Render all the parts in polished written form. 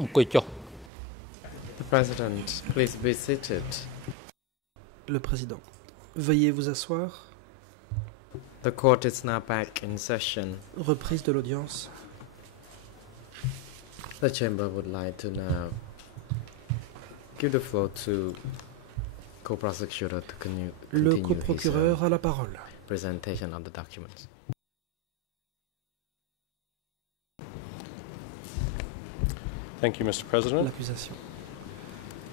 អង្គុយចុះ The President, please be seated. Le Président. Veuillez vous asseoir. The court is now back in session. Reprise de l'audience. The chamber would like to now give the floor to co-prosecutor to continue Le coprocureur a la parole. Presentation of the documents. Thank you, Mr. President. L'accusation.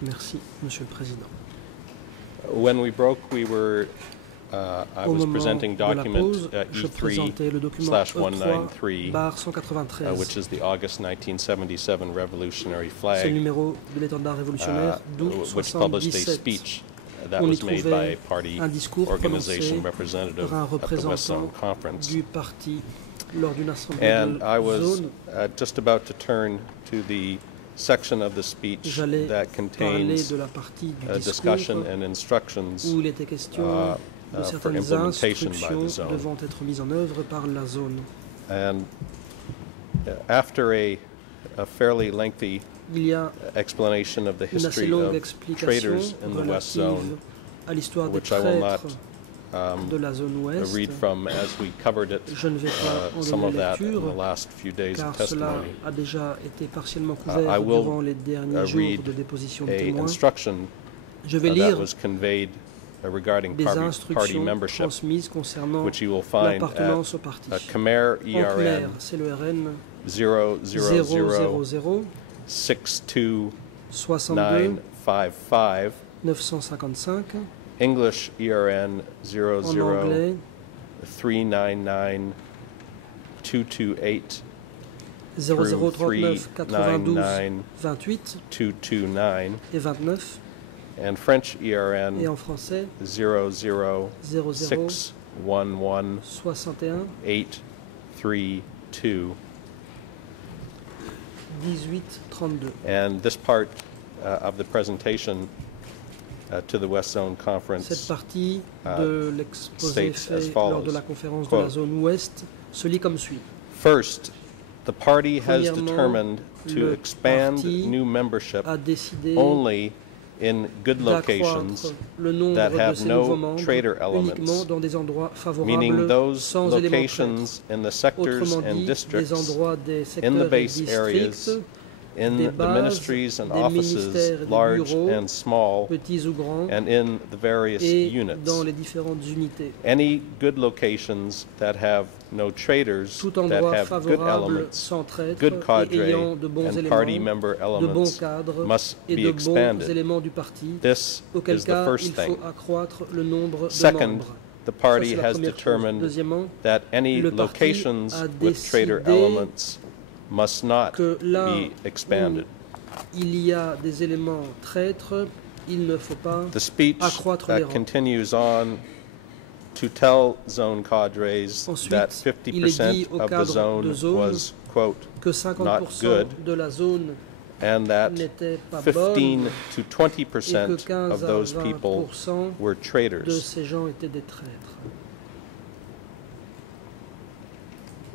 Merci, Monsieur le Président. When we broke, I was presenting document E3/193, which is the August 1977 revolutionary C'est le flag, numéro de l'étendard révolutionnaire which published a 1277. speech that On y was made by a trouvait party un discours organization prononcé representative par un at the West Zone représentant Conference. du parti lors d'une assemblée And I de was zone. just about to turn to the section of the speech J'allais that parler contains de la partie du discussion discours and instructions où il était question de for certaines implementation by instructions the zone. devant être mises en œuvre par la zone. And after a fairly lengthy Il y a explanation of the une assez history longue of explication traders in the West Zone, relative à l'histoire des which I will not traîtres de la zone ouest. read from, as we covered it, Je ne vais pas en some donner of that in lecture, the last few days of car cela testimony. a déjà été partiellement I couvert will durant les derniers jours read de déposition de a témoins. instruction Je vais that lire was conveyed regarding des party instructions membership, transmises concernant which you will find l'appartenance au parti. at Khmer En Khmer, ERN c'est le RN 000 000 62 62 955, 955, English ERN en anglais 399 228 0039 92 399 28 229, et 29, and French et ERN en français 00 00 611 61 832. 18 32. And this part of the presentation to the West Zone Cette Conference partie de l'exposé states as fait lors de follows, la conférence de la quote, zone ouest se lit comme suit. First, the party has Premièrement, determined to le expand parti new membership A décidé only in good locations, d'accroître le nombre that de have ses no nouveaux membres trader uniquement elements, dans des endroits meaning favorables those sans éléments traîtres. locations in the sectors Autrement and dit, districts des endroits des in the secteurs et base districts, areas, in des the bases, ministries and des offices, ministères et des large bureaux, and small, petits ou grands, and in the various et units. dans les différentes unités. Any good locations that have no traders, Tout that endroit have good favorable elements, sans traître good et cadre, ayant de bons and party éléments, member de bons elements cadres must et be de bons expanded. éléments du parti, This auquel is the cas first il thing. faut accroître le nombre de Second, membres. the Ça, party c'est la has première chose. determined Deuxièmement, that any le parti locations a with trader décidé elements must not que là be expanded. où il y a des éléments traîtres, il ne faut pas The speech accroître les rangs. continues on to tell zone cadres Ensuite, that il est dit 50% au of the cadre zone de zone was, quote, que not 50% good, de la zone and that n'était pas 15 bonne to et que 20% 15 of à those people 20% were de traitors. ces gens étaient des traîtres.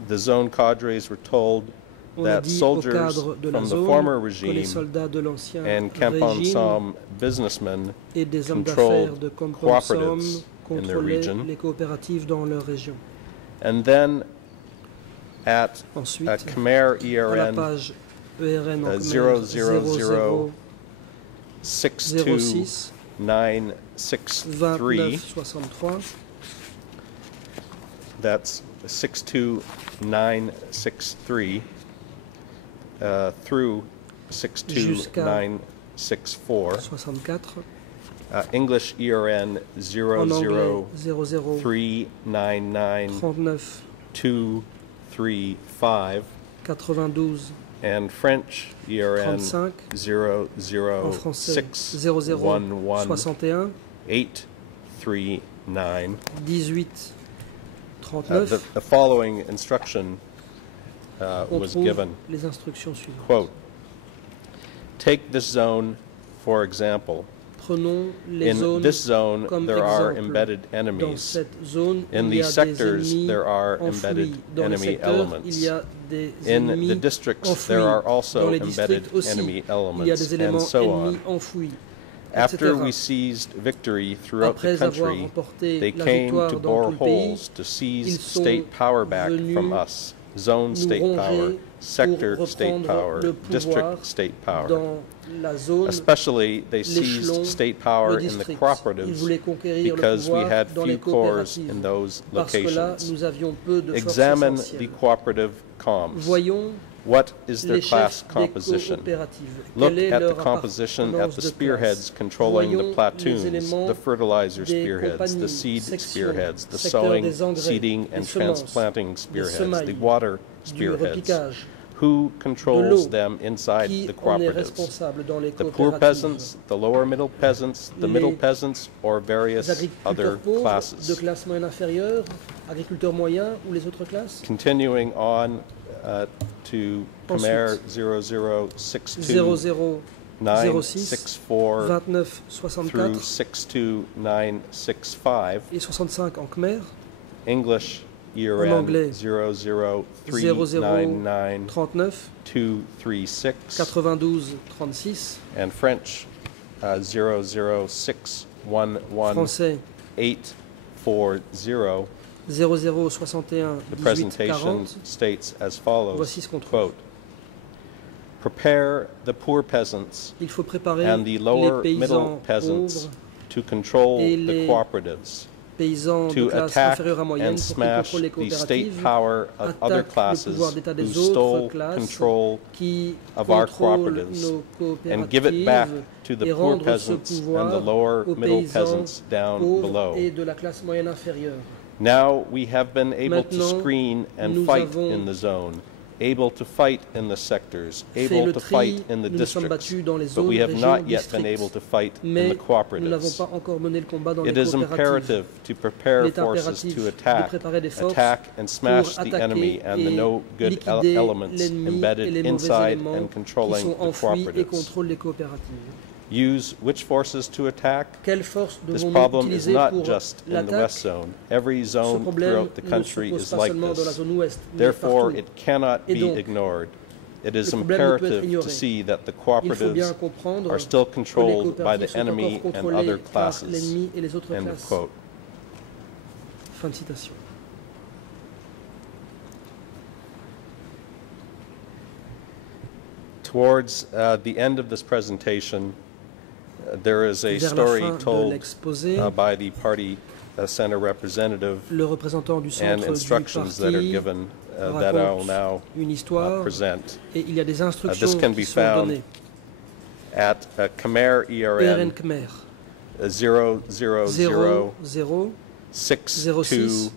The zone cadres were told On a that dit au soldiers cadre de la from the zone former que les regime soldats de l'ancien and régime Kampong businessmen et des hommes d'affaires controlled de Kampong cooperatives in their contrôlaient region. les coopératives dans leur région. And then at Ensuite, Khmer à la ERN page ERN en Khmer 000 00 62963, 2963, that's 62963 through 62964. 64, English ERN en 00 anglais 00 399 39 235, 92 and French ERN 35, 00 en français 00 611 61 839. 18 39. The following instruction On was trouve given. les instructions suivantes. Quote, take this zone, for example. Prenons les In zones this zone, comme there are exemple. embedded Dans enemies. cette zone, In il y these a des sectors, ennemis there are enfouis. embedded Dans les enemy secteurs, il elements. y a des In the ennemis districts, enfouis. there are Dans also les embedded districts aussi, enemy il y a elements, des and éléments so ennemis on. enfouis, After etc. we seized victory throughout the Après avoir country, remporté they la came victoire to dans bore tout le pays, holes to ils seize sont state power back venus from us. Zone nous state power, ronger sector pour state reprendre power, le pouvoir district state power. dans la zone, Especially, they l'échelon, seized state le power in the district. Ils cooperatives voulaient conquérir le because we pouvoir had dans few les cores coopératives. in those Parce que là, locations. nous avions peu de forces Examine the essentielles. cooperative comms. Voyons What is their les class chefs des composition? coopératives. Look Quelle est at the leur composition at appartenance the de spearheads classe? controlling the Voyons les platoons, éléments the fertilizer des spearheads, the compagnies, seed sections, spearheads, the secteur sowing, des engrais, seeding, des and semences, transplanting des spearheads, semailles, the water du spearheads. repiquage. Who De controls l'eau. them inside Qui the en est cooperatives? responsable dans les The poor coopératives? peasants, the lower middle peasants, the middle Les peasants, or various Les agriculteurs other pauvres, de classes? classe moyenne inférieure, agriculteurs moyens ou les autres classes? Continuing on to Khmer Ensuite, 0062 00 964 29 through 64 62965, et 65 en Khmer, English En anglais, 00399 39 236, 92 36, and French 00611 français 840. 0061 The 18 presentation 40. states as follows, Voici ce qu'on trouve. quote, prepare the poor peasants Il faut préparer and the lower les middle paysans peasants pauvres, to control et the les cooperatives, paysans de to classe attack inférieure à moyenne and pour qu'ils smash contrôlent les the state coopératives, power of other attaquent le classes pouvoir d'État who des stole autres classes control qui of our contrôlent cooperatives nos and give it back coopératives to the et poor rendre ce peasants and the pouvoir lower aux middle paysans peasants down pauvres below. et de la classe moyenne inférieure. Now we have been able to Maintenant, screen and nous fight avons in the zone, able to fight in the sectors, Fait able le to tri, fight in the nous nous sommes districts, battus dans les but zones, we have régions, not yet been districts. able to fight in Mais the nous n'avons cooperatives. pas encore mené le combat dans It les is coopératives. imperative to prepare Il est forces impératif to de attack, préparer des forces and smash pour the attaquer enemy and the et no good liquider elements l'ennemi et embedded les mauvais inside éléments and qui controlling sont the enfouis et cooperatives. contrôlent les coopératives. Use which forces to attack? Quelles forces This devons-nous problem is utiliser not pour just in the l'attaque? West Zone. Every Ce zone problème throughout the ne se country pose is pas like seulement dans la this. zone ouest, mais Therefore, partout. it cannot Et be donc, ignored. It is le problème ne peut être imperative to ignoré. see that the Il faut bien cooperatives comprendre are still que les controlled by coopératives the sont encore enemy and contrôlées other par classes. l'ennemi et les autres End of classes. quote. Fin de citation. Towards the end of this presentation, there is a Vers la story fin de told l'exposé, by the party center representative le représentant du and centre du instructions that are parti given that I will raconte now une histoire present et il y a des this instructions can be qui sont found données. at Khmer PRN ERN Khmer 000 00 62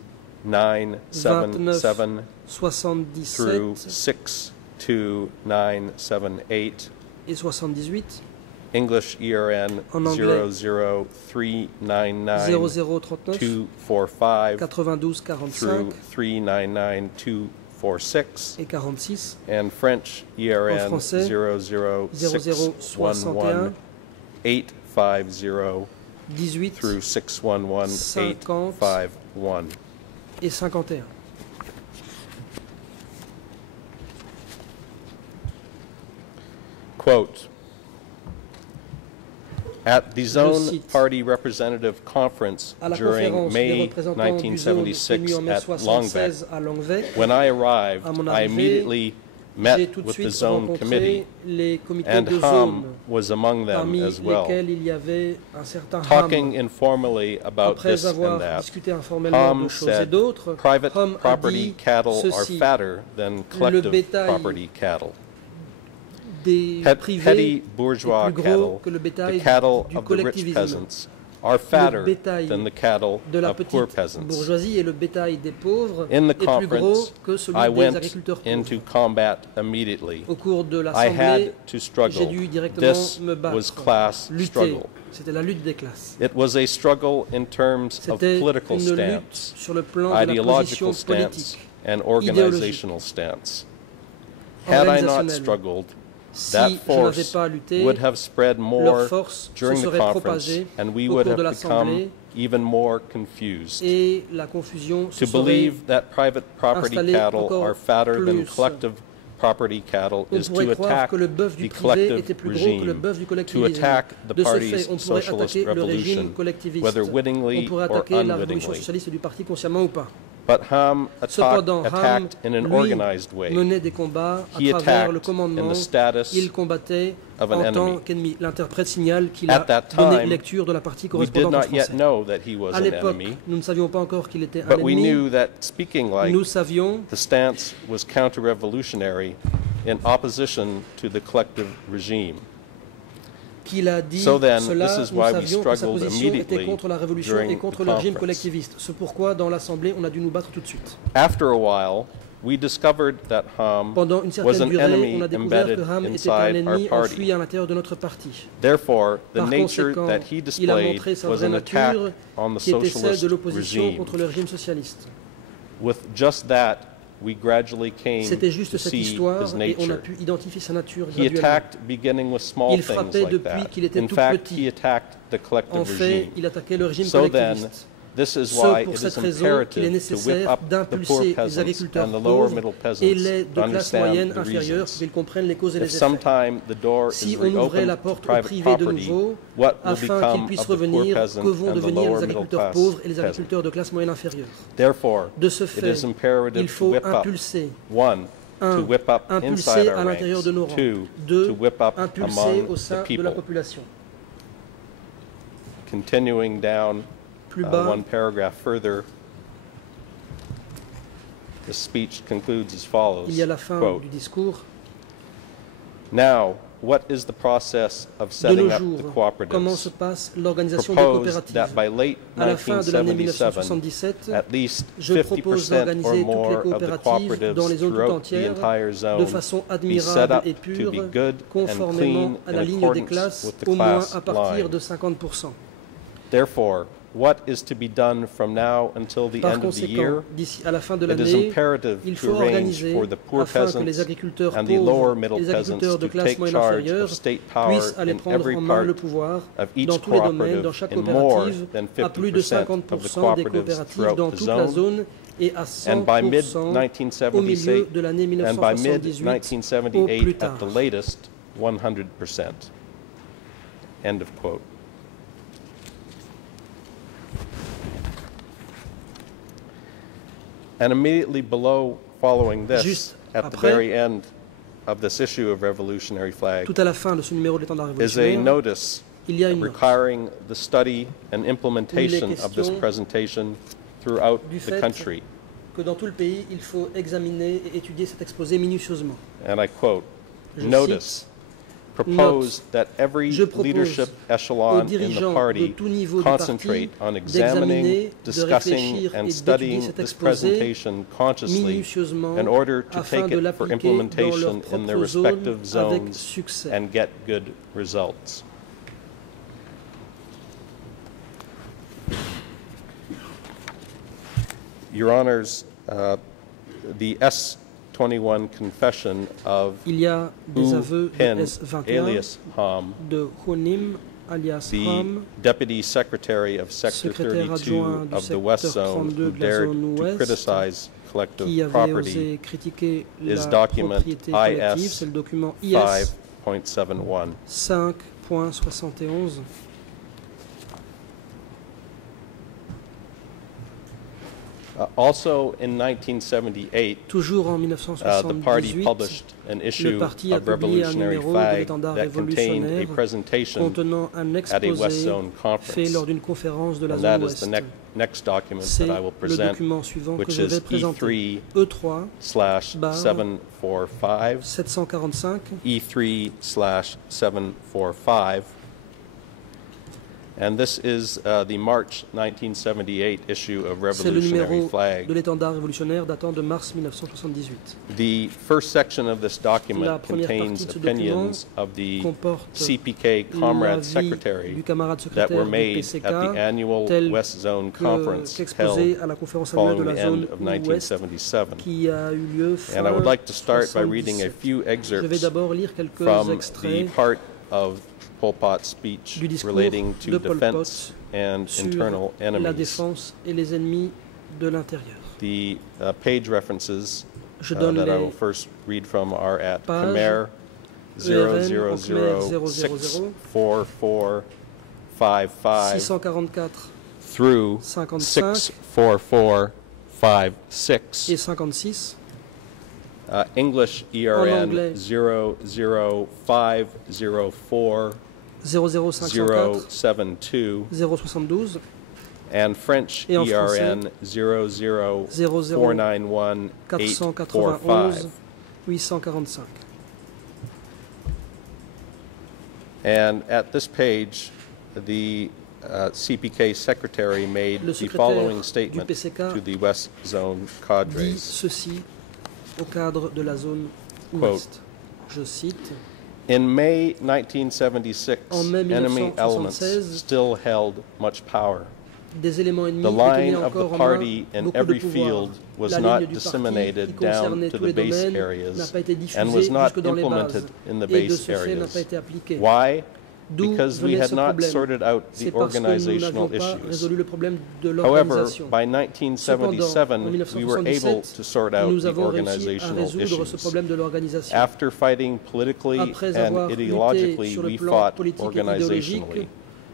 977 through 77 62978. et 78, English ERN En anglais, 00399 0039 245 92 through 45 399246, et 46, and French ERN français, 00611 850 18 through 611 851. et 51. Quote, at the Zone cite. Party Representative Conference À la during conférence des May représentants du zone 1976 tenue en mai at Longvec, 76 à Longvec, when I arrived, À mon I arrivée, immediately j'ai met tout de with the suite Zone rencontré Committee, les comités and de Ham zone, was among them parmi as well. lesquels il y avait un certain Talking Ham. informally about Après this avoir and that, discuté informellement Ham de choses et said, d'autres, private Ham a property dit cattle are ceci: fatter than collective bétail property cattle. des Petty privés bourgeois est plus cattle, gros que le the bétail cattle du of the rich collectivisme. peasants, are fatter bétail than the cattle De la of poor petite peasants. bourgeoisie et le bétail des pauvres In the est plus gros conference, que celui I des went agriculteurs into pauvres. combat immediately. Au cours de I l'Assemblée, had to j'ai struggle. dû directement This me battre, was class lutter. struggle. C'était la lutte des classes. It was a struggle in terms of C'était political une lutte stance, sur le plan de la position ideological stance, politique, and organizational stance. Had I not organisationnelle. struggled, Si that je n'avais force pas lutté, would have spread leur more force se during the serait conference, propagée and we au would cours de have l'Assemblée, become even more confused. et la confusion se To serait believe that private property installée cattle encore are fatter than plus. collective property cattle On is pourrait to croire attack que le bœuf du the privé collective était plus gros que le regime, bœuf du to collectivisme. attack the De ce party's fait, on pourrait socialist attaquer le régime revolution, collectiviste. whether On wittingly pourrait or attaquer la révolution unwittingly. socialiste du parti consciemment ou pas. But Ham Cependant, Ham, attacked in an lui, organized way. menait des combats à He travers le attacked commandement. in the status Il combattait of an en tant enemy. qu'ennemi. L'interprète signale qu'il At a that donné time, lecture de la partie We did correspondante en not yet français. know that he was À an l'époque, enemy, nous ne savions pas encore qu'il était un but we ennemi. knew that speaking like Nous savions the stance was counter-revolutionary in opposition to the collective regime. qu'il a dit So then, cela, this is nous why we savions que sa struggled position était immediately contre la révolution during et contre the le régime conference. collectiviste. C'est pourquoi, dans l'Assemblée, on a dû nous battre tout de suite. After a while, we discovered that Ham Pendant une was certaine an durée, enemy on a découvert embedded que Ham était un inside our ennemi party. enfui à l'intérieur de notre parti. Therefore, the Par nature conséquent, that he il a displayed montré sa was vraie an attack nature, on the qui était celle socialist de l'opposition regime. contre le régime socialiste. With just that, we gradually came C'était juste to cette see histoire his et on a nature. pu identifier sa nature He graduellement. attacked beginning with small Il things frappait like depuis that. qu'il était In tout fact, petit. he attacked the collective En fait, regime. il attaquait le régime So then, collectiviste. this is Ce why pour it cette is raison qu'il est imperative to whip nécessaire up the poor d'impulser les peasants agriculteurs and the lower pauvres middle et peasants les to de classe understand moyenne the inférieure pour reasons. qu'ils comprennent les causes et If les effets. sometime the door Si is on ouvrait reopened la to porte au private privé de property, nouveau, what will afin qu'ils become puissent of the poor revenir, peasant que vont and the devenir lower les middle agriculteurs class pauvres et les peasant? agriculteurs de classe moyenne inférieure. Therefore, De ce it fait, is imperative il to faut whip up, impulser, one, to un, whip up inside impulser our à l'intérieur ranks, de nos rangs, two, deux, to whip up impulser among au the sein de la people. population. Continuing down Plus bas, one paragraph further, the speech concludes as follows, il y a la fin quote, du discours. Now, what is the process of De setting nos up jours, the comment se cooperatives? passe l'organisation des Proposed coopératives? that by late À la fin de l'année 1977, 1977, at least je propose 50% d'organiser or toutes les more of the coopératives dans les cooperatives zones tout throughout the entières entire de zone façon be set admirable up et to pure, be good and conformément clean à la in ligne des accordance classes, with the au moins class à partir line. de 50%. Therefore, what is to be done from now until the Par end of the year? conséquent, d'ici à la fin de It is l'année, imperative il to faut arrange organiser for the poor afin que les peasants agriculteurs and the lower pauvres et middle les peasants agriculteurs de to classe take moyenne charge inférieure of state power puissent aller in prendre every en main part le pouvoir of each dans tous les domaines, dans cooperative chaque in more coopérative, than à plus de 50% of the 50% des cooperatives coopératives throughout dans the toute la zone. zone et à And by 100% au milieu de l'année and by 1978 au plus mid-1978 tard. at the latest, 100%. End of quote. And immediately below, following this, Juste at the après, very end of this issue of Revolutionary Flag, Tout à la fin de ce numéro de l'étendard is a révolutionnaire, notice il y a une note requiring the study and implementation of this question presentation throughout du the fait country. que dans tout le pays, il faut examiner et étudier cet exposé minutieusement. And I quote, Je notice, propose that every Je propose leadership aux echelon in the dirigeants de party tout niveau du concentrate parti on examining, d'examiner, de discussing, réfléchir et and d'étudier studying cet this exposé presentation consciously minutieusement in order to afin take de it for l'appliquer dans leur implementation in their propre zone respective avec zones succès. and get good results. Your Honors, the S-21 confession of Il y a des Hu aveux de Pin, S21, alias Ham, de Honim, alias the Ham, Deputy Secretary of Sector secrétaire 32 adjoint du of the West secteur Zone, 32 who de la dared zone to ouest, criticize qui collective avait property, osé critiquer is la document propriété collective, IS c'est le document IS 5.71. 5.71. Also in 1978, Toujours en the party 1978, published an issue parti a of publié un Revolutionary numéro de Flag l'étendard that contained a révolutionnaire presentation contenant un at a West exposé Zone fait conference. lors d'une conférence de la And that zone is the ouest. next document C'est that I will le present, document suivant que which je vais is présenter. E3 E3/745, 745, E3/745. And this is the March 1978 issue of C'est le Revolutionary numéro Flag. de l'étendard révolutionnaire datant de mars 1978. The first section of this La document première contains partie de ce opinions document of the comporte CPK Comrade l'avis Secretary du camarade that were secrétaire du made PCK at the annual tel West Zone Conference qu'exposé held à la conférence annuelle de following la the end zone of ouest 1977. qui a eu lieu fin And I would like to start by reading a 77. few Je vais excerpts d'abord lire quelques from the extraits part of Pol Pot's speech du discours relating to de Pol defense Pot and sur internal la enemies. défense et les ennemis de l'intérieur. The page references Je donne that I will les first read from are at pages Khmer ERN 000-64455 644 through 55 64456. et 56. English En ERN anglais. 00504 0054 072 072 and French Et en ERN français, 00491 491 845. 845. And at this page, the CPK secretary made Le the secrétaire following du statement PCK to the West Zone Dit cadres. ceci au cadre de la zone Quote, ouest. Je cite. In May 1976, En mai enemy 1976, elements still held much power. Des éléments ennemis The tenaient line of the encore en party main in beaucoup de every pouvoir. field was La not ligne du parti disseminated qui down concernait to tous the les base domaines n'a areas pas été and was diffusée not jusque dans les implemented bases in the et de base ce fait n'a areas. pas été appliqué. Why? D'où Because we venait had ce not problème. sorted out C'est the parce que nous n'avions organizational pas issues. résolu le problème de However, l'organisation. by Cependant, 1977, en we were able 1977, to sort out nous the avons réussi à organizational résoudre ce issues. problème de l'organisation. After fighting politically Après and avoir lutté ideologically, sur le we plan fought politique et idéologique, organizationally.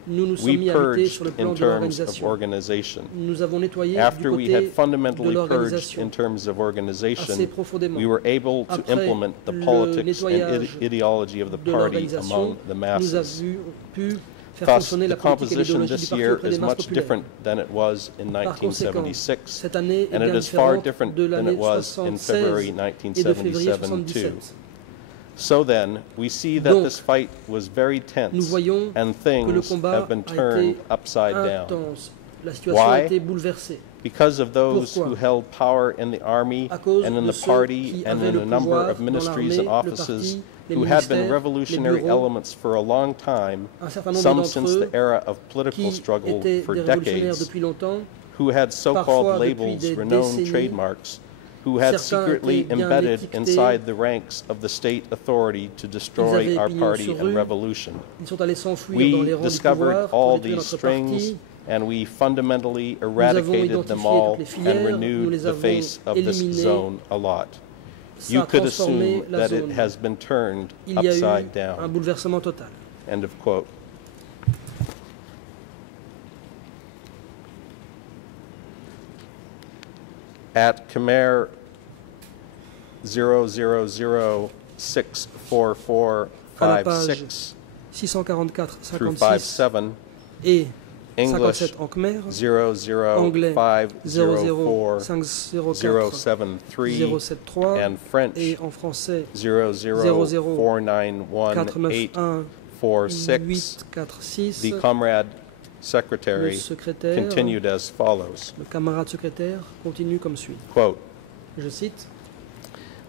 nous nous sommes We mis à lutter purged sur le in plan de terms of l'organisation. organization. Nous avons nettoyé After du we had côté de fundamentally purged l'organisation in terms of assez organization, profondément. we were able to Après implement the le politics and nettoyage ideology of the de party l'organisation, among the nous masses. avons pu faire Thus, fonctionner the la politique et composition l'idéologie du this parti year auprès is des masses much populaires. different than it was in Par conséquent, 1976, cette année est and bien it is far différente different de than l'année it was in February 76 et de février 1977 too. 77. So then, we see that Donc, this fight was very Nous tense, voyons and que le things combat have been a turned été upside down. intense. La situation Why? a été bouleversée. Because of those Pourquoi? who held power in the army À cause and in de the ceux party qui and avaient in le a number pouvoir of dans ministries l'armée, and le offices parti, les who had been ministères, revolutionary les bureaux, elements for a long time, un certain nombre some d'entre since eux the era of political qui struggle étaient for des révolutionnaires decades, depuis longtemps, who had parfois so-called depuis labels, des renowned décennies. trademarks, who had Certains secretly étaient bien embedded étiquetés. inside the ranks of the state authority to destroy Ils avaient our pignon party sur and rue. revolution. Ils sont allés s'enfuir dans les We rangs du discovered pouvoir pour all détruire these notre strings parti. and we fundamentally Nous avons eradicated identifié them all toutes les and filières, nous renewed les the avons face of this éliminées. zone a lot. Ça You a could transformé assume la that it zone. has been turned Il y a eu upside un down. bouleversement total. End of quote. At Khmer 000-64456 644, through 56 57, et English 57 en Khmer, anglais 00504 00504 073, 073 and French et en français 00491 491 846. 846. The comrade Le secretary secrétaire, continued as follows, le camarade secrétaire continue comme suit. quote, Je cite.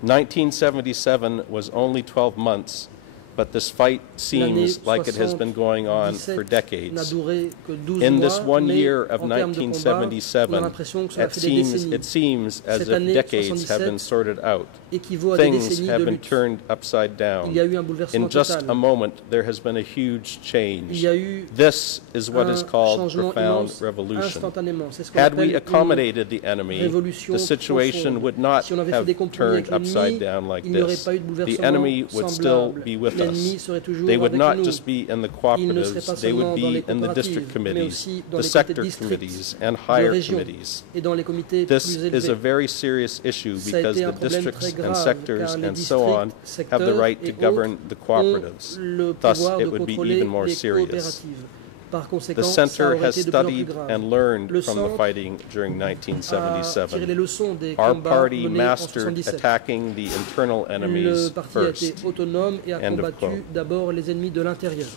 1977 was only 12 months, but this fight seems like it has been going on for 17 n'a decades. duré que 12 In mois, this one mais year of en termes de combat, on a 1977, l'impression que cela fait des décennies. it seems as Cette if année, decades have been 77, sorted out. équivaut à des Things décennies have de been lutte. turned upside Il down. y a eu un bouleversement In just total. a moment, there has been a huge change. Il y a eu This is what is un called changement profound immense revolution. instantanément. C'est ce qu'on Had appelle we une accommodated the enemy, révolution the situation profonde. would not Si on avait fait have des compromis turned avec l'ennemi, upside down like il n'y aurait this. pas eu de The bouleversement enemy would still semblable. be with L'ennemi us. serait toujours They would avec not nous. just be in the Il ne serait pas cooperatives, they would seulement dans be les in the district coopératives, mais committees, aussi dans the les comités sector districts, committees, and de higher région committees. et dans les comités This plus is a élevés. very serious issue Ça a because été the un problème districts très and grave, sectors car les and so on districts, have the secteurs right to et govern autres the ont cooperatives. le Thus, pouvoir it de would be contrôler even more les serious. coopératives. Par conséquent, The ça center aurait has été de plus en plus studied grave. and learned Le from the centre fighting during a tiré les 1977. leçons des Our combats party menés en mastered 77. attacking the internal Le enemies parti a été first. autonome et a End of combattu quote. d'abord les ennemis de l'intérieur.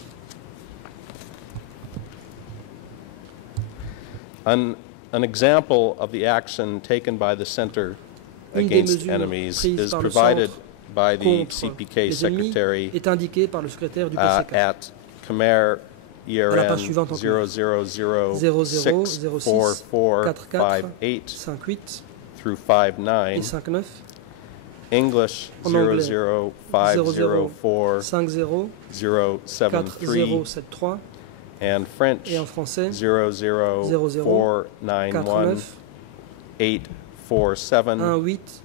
An example of the action taken by the Center Une des against mesures enemies prises is par le provided Centre by the contre CPK les ennemis Secretary est indiquée par le secrétaire du PCK. at Khmer À la page ERN suivante en couleur. 000064458 58 through et 59, 59, English En anglais, 00504 50 073, 4073 and French et en français 00491 49 847 18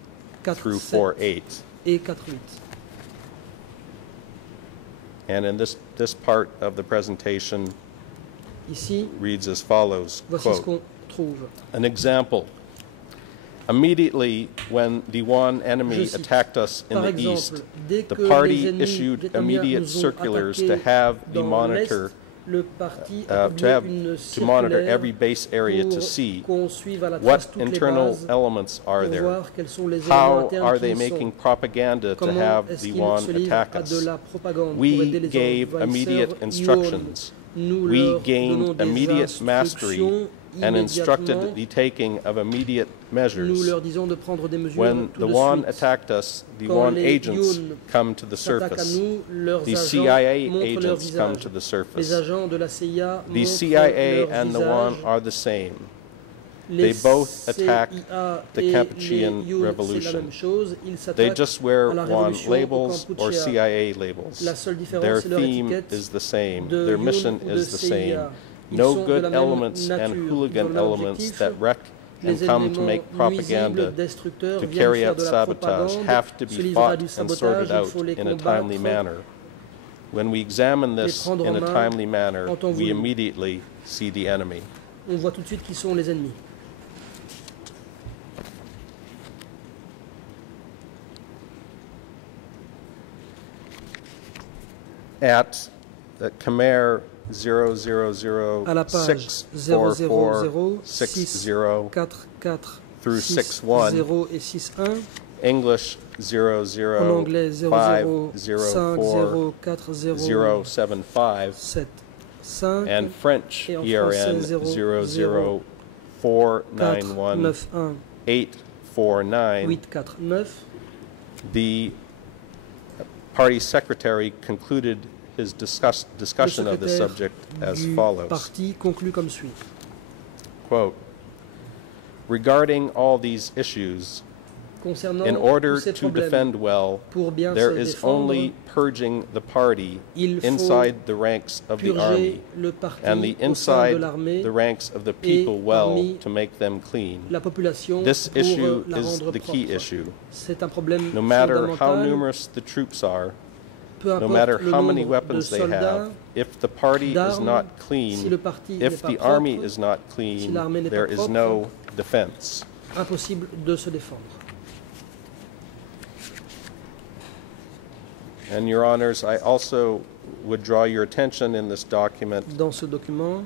through 47 48. et 48. And in this part of the presentation Ici, reads as follows, voici ce quote, qu'on trouve. an example. Immediately when the Yuan enemy Je cite, attacked us in Par the exemple, east, dès the que les party ennemis issued vietnamiens immediate nous ont circulars attaqués to have the dans monitor l'Est, le parti a to publié have une to monitor circulaire every base area to pour see qu'on suive à la what trace toutes les internal bases elements are pour there. voir quels sont les éléments How internes are qui they y making sont. propaganda to Comment have est-ce the qu'ils Yuan se livrent attack à de us? la propagande pour We aider les gave immediate envahisseurs instructions. Nous We leur donnons gained des immediate mastery instructions and instructed immédiatement. the taking of immediate Nous measures. leur disons de prendre des mesures When tout the de Yuan suite. attacked us, the Quand Yuan les agents Yuan come to the s'attaquent à surface. nous, leurs The agents CIA montrent leur agents come visage. to the Les surface. agents de la CIA The montrent CIA leur and the visage. Yuan are the same. Les They both attack CIA the et Kampuchean les Yuan, c'est la Revolution. même chose. Ils They s'attaquent just wear à la Yuan révolution au labels or Kampuchea. CIA labels. La seule différence, Their c'est leur theme étiquette is the same. de Their Yun mission ou de is the same. CIA. Ils No sont de good la même elements and nature. Ils hooligan ont elements l'objectif. that wreck and Les come to éléments make propaganda nuisibles, destructeurs to viennent carry faire out de la sabotage propagande, have to se be livrer à fought du and sabotage, sorted il out faut les in a timely combattre, manner. When we examine les this prendre in en a main timely manner, en temps we voulu. immediately see the enemy. On voit tout de suite qui sont les ennemis. At the Khmer À la page 000064460 00044 through 60 61, et 61, English en anglais 00504 00504075 075, and French et en ERN français 00491 491 849. 849. The party secretary concluded his discussion of the secrétaire subject as du follows. parti conclut comme suit. Quote, regarding all these issues, Concernant in order tous ces to problèmes, defend well, pour bien there se is défendre, only purging the party il faut inside the ranks of the purger army le parti and the au sein de inside l'armée the ranks of the people well parmi to make them clean. la population This pour issue la is rendre the key propre. issue. C'est un problème No matter how fondamental. numerous the troops are, Peu no importe matter le how many nombre de weapons they soldats, have, if the party is d'armes, not si clean, le parti n'est if pas the propre, army is not si clean, l'armée n'est there pas is propre, no defense. impossible de se défendre. And Your Honors, I also would draw your attention in this document Dans ce document,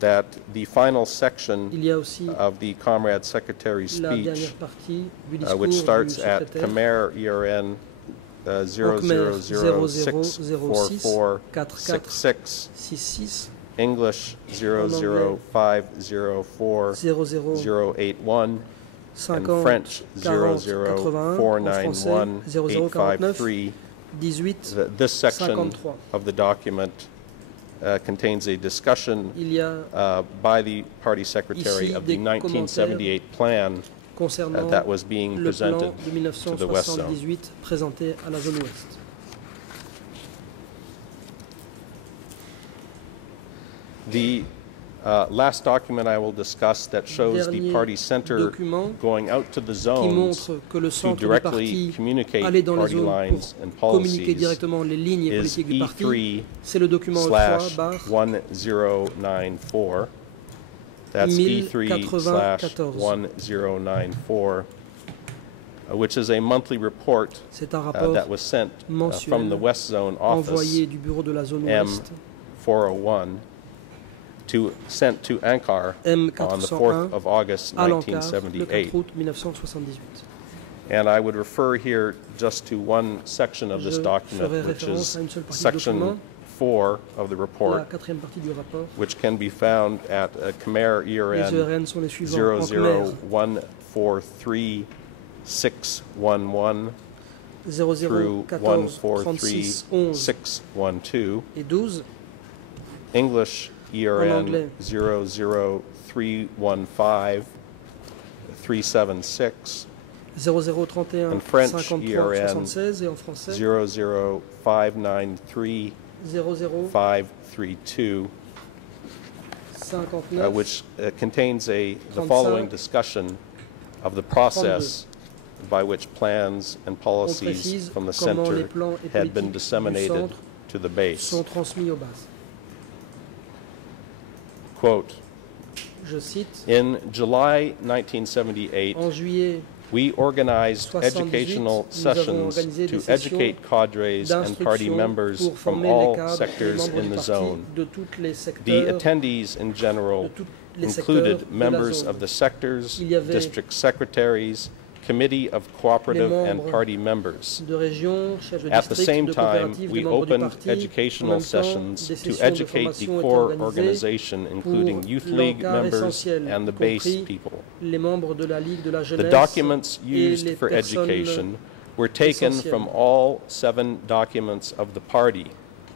that the final section il y a aussi of the Comrade Secretary's la dernière speech, partie du discours which du starts at secrétaire. Khmer ERN En Khmer 000064466, 66, English en anglais 00504 081, and 50 French 40 81, en français 00491 0049 853. 18. This section 53. of the document contains a discussion Il y a by the party secretary Ici, of the des 1978 plan concernant that was being le plan presented de to the West Zone. 1978 présenté à la zone ouest. The last document I will discuss that shows the Dernier party center document going out to the qui zones montre que le to centre du directly parti communicate allait dans les party zones lines and pour communiquer policies directement les lignes et is politiques du parti. E3 C'est le document slash 3/1094. 1094. That's E3 slash 1094. 1094, which is a monthly report C'est un rapport that was sent from mensuel the West Zone office envoyé du bureau de la zone ouest M401 sent to Ankara on the 4th M401 of August à l'Ankara le 4 1978. août 1978. And I would refer here just to one section of this Je document, ferai which référence is à une seule partie du section document, 4 of the La report, quatrième partie du rapport. which can be found at Khmer Les ERN ERN sont les suivants. En Khmer, 00143-611 through 00143611 143-612. et 12. English En ERN anglais. 00315-376 0031 And French 53 ERN 76 et en français 00593-532, 00 59 which contains the 35, following discussion of the process by which plans and On policies précise from the comment les center plans et had been politiques du disseminated centre to the base. sont transmis aux bases. Quote, Je cite, in July 1978, en juillet we organized 78, educational nous avons sessions organisé to des sessions educate cadres and party d'instruction members pour from former les all cadres et sectors membres in du the parti zone. de tous les The secteurs, attendees in de general tous les secteurs included de la members zone. of the sectors, Il y avait district secretaries, committee of cooperative les and membres party members. de région, chefs de At the district, same de time, coopératives, we de membres du opened parti. En educational même temps, sessions des to sessions de educate the formation étaient core organisées organization, including pour youth league l'encart members essentiel, and the y base compris people. les membres de la Ligue de la The jeunesse documents et used les for personnes education were taken essentielles. from all 7 documents of the party.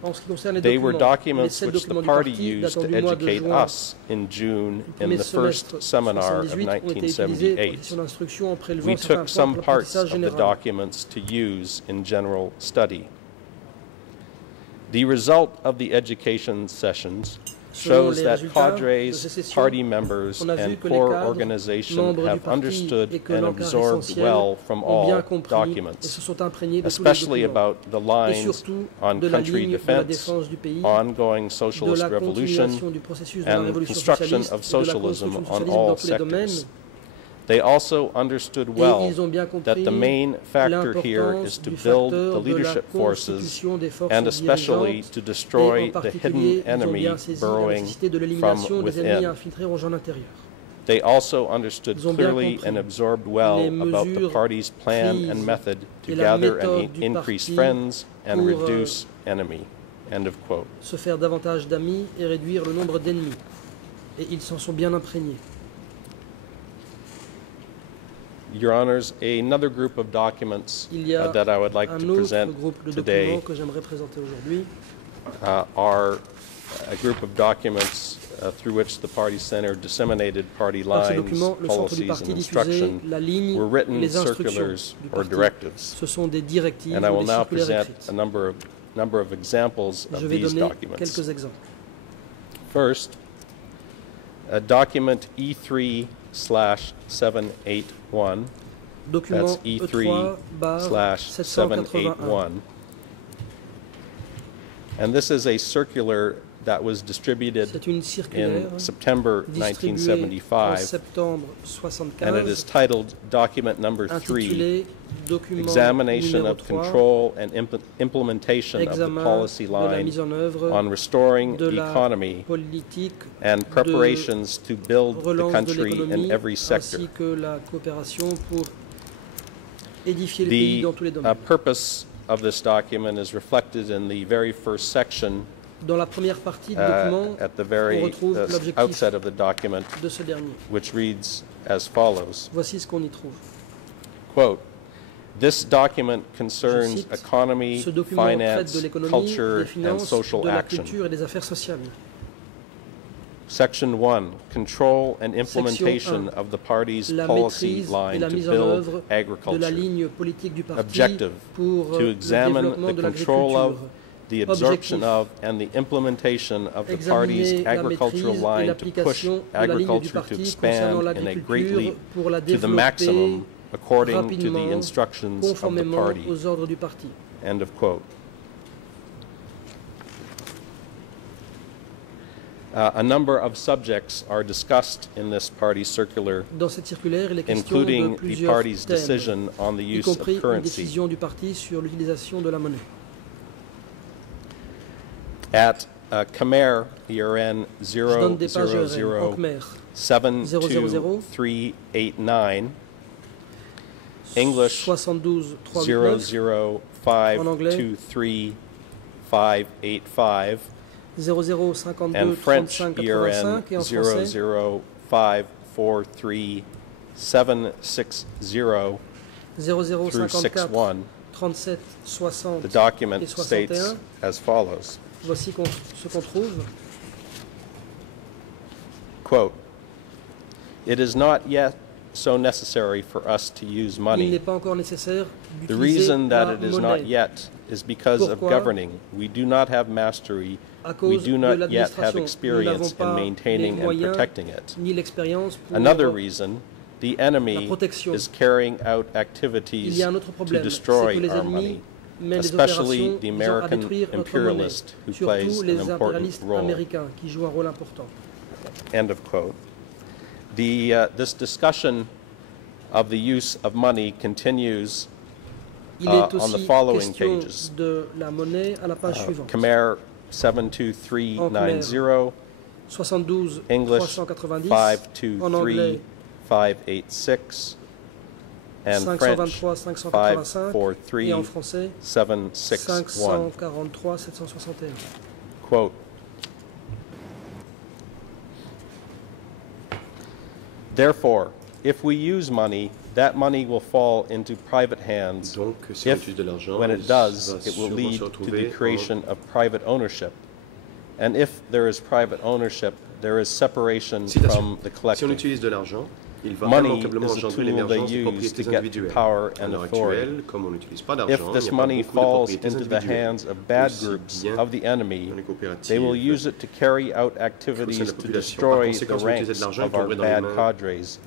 En ce qui concerne les They were documents, les documents 7 which the documents du party parti used datant to du mois de educate juin us in June du in premier the first semestre seminar of 78 ont été utilisés pour 1978. session d'instruction en prélevant We certains took points some pour parts l'apprentissage of the général. documents to use in general study. The result of the education sessions Selon shows les that résultats de cadres, ces sessions, party members, on a vu and que les core cadres, organization membres du have parti understood et que and l'encart absorbed essentiel well from ont bien all compris et documents, se sont imprégnés de tous les especially documents, about the et lines surtout on de la country ligne de la defense, défense du pays, ongoing de socialist la revolution, continuation du processus de la and révolution construction socialiste of et de la socialism construction on socialisme all dans tous les domaines. sectors. They also understood Et well ils ont bien that compris the main factor here l'importance is to du build facteur the de la leadership forces constitution des forces and especially dirigeantes, to et destroy en the particulier, hidden ils ont enemy bien saisi la burrowing nécessité de from l'élimination des ennemis within. infiltrés au genre intérieur. They also understood Ils ont bien clearly compris and absorbed well les about the mesures party's plan prises and method to et la gather and méthode du increase parti friends and pour, reduce enemy. End of quote. Se faire davantage d'amis et réduire le nombre d'ennemis. Et ils s'en sont bien imprégnés. Your Honors, another group of documents Il y a that I would like un to autre present groupe de today documents que j'aimerais présenter aujourd'hui. are a group of documents through which the Party Center disseminated party Par ces lines, documents, le centre du policies, parti and diffusait instruction la ligne were et written les instructions circulars du or parti. directives. Ce sont des directives And I ou will des now circulaires present écrites. a number of examples Je of vais these donner documents. quelques exemples. First, document E3/781. Document That's E3/781. E3/781. And this is a circular that was distributed C'est une circulaire in September distribuée en 1975, septembre and it is 75 titled Document Number 3, intitulée Document Examination numéro of 3, Control and Implementation of the examen Policy de la Line mise en œuvre on Restoring de the la Economy politique and Preparations to Build the relance de Country in l'économie Every sector. ainsi que la coopération pour édifier le pays The dans tous les domaines. purpose of this document is reflected in the very first section Dans la première partie du document, at the on very retrouve l'objectif outset of the document, de ce dernier. which reads as follows. Voici ce qu'on y trouve. Quote, this document Je concerns cite, economy, ce document traite finance, de l'économie, culture, des and finances, social de la action. culture et des affaires sociales. Section 1, control and Section implementation 1, of the party's la policy maîtrise et line la to mise en build œuvre de la agriculture. ligne politique du parti Objective, pour to le examine développement the de control of, l'agriculture. the absorption Objectif, of, and the implementation of the party's examiner la agricultural maîtrise et line to push l'application de la ligne du agriculture to parti concernant expand in a l'agriculture greatly pour la to the maximum développer according to the rapidement, instructions of the conformément party. aux ordres du parti. End of quote. A number of subjects are discussed in this party circular, Dans cette circulaire, il est question de including the plusieurs party's thèmes, decision on the y use of compris une currency. décision du parti sur l'utilisation de la monnaie. At Khmer, ERN Je donne des pages ERN en Khmer. 72389, English 72 389, 00523 00523585 0052 and French 35 ERN 85 et en français 005433760 through 0054 61. 37 60 The document et states 61. as follows. Voici ce qu'on trouve. Quote, "It is not yet so necessary for us to use Il money. n'est pas encore nécessaire The d'utiliser reason la that it is not monnaie yet is because of Pourquoi? governing. We do not have mastery. à We cause do de not yet have l'administration. Nous n'avons experience in pas les maintaining and moyens protecting it. ni l'expérience pour Another reason, the la enemy protection. is carrying out Il activities y a un autre to problème, c'est destroy que les our ennemis money, mènent des especially opérations the visant à American détruire notre monnaie, imperialist who plays surtout an les important impérialistes role." américains qui jouent un rôle important. End of quote. This discussion of the use of money continues Il est on the aussi following question pages. de la monnaie à la page suivante. Khmer 72390, 72 English 390, en anglais 523-586, and French 523 585 et en français 543-761. 543 761. Quote, "Therefore, if we use money, that money will fall into private hands. Donc, si on If, utilise de l'argent, when it does, va it will sûrement lead se to retrouver the creation of private ownership. And if there is private ownership, there is separation Citation. from the Si on collective. utilise de l'argent, il va Money immanquablement is a engendrer tool they l'émergence des use propriétés to get individuelles. power À and l'heure authority. actuelle, comme on n'utilise pas If d'argent, il this n'y a pas money beaucoup de falls propriétés into the individuelles. hands of bad Aussi groups bien of the enemy, dans les coopératives they will use it to carry out qu'au sein de activities la to population. Par destroy conséquent, the si on utilisait ranks de l'argent, il of our tomberait dans les bad mains cadres,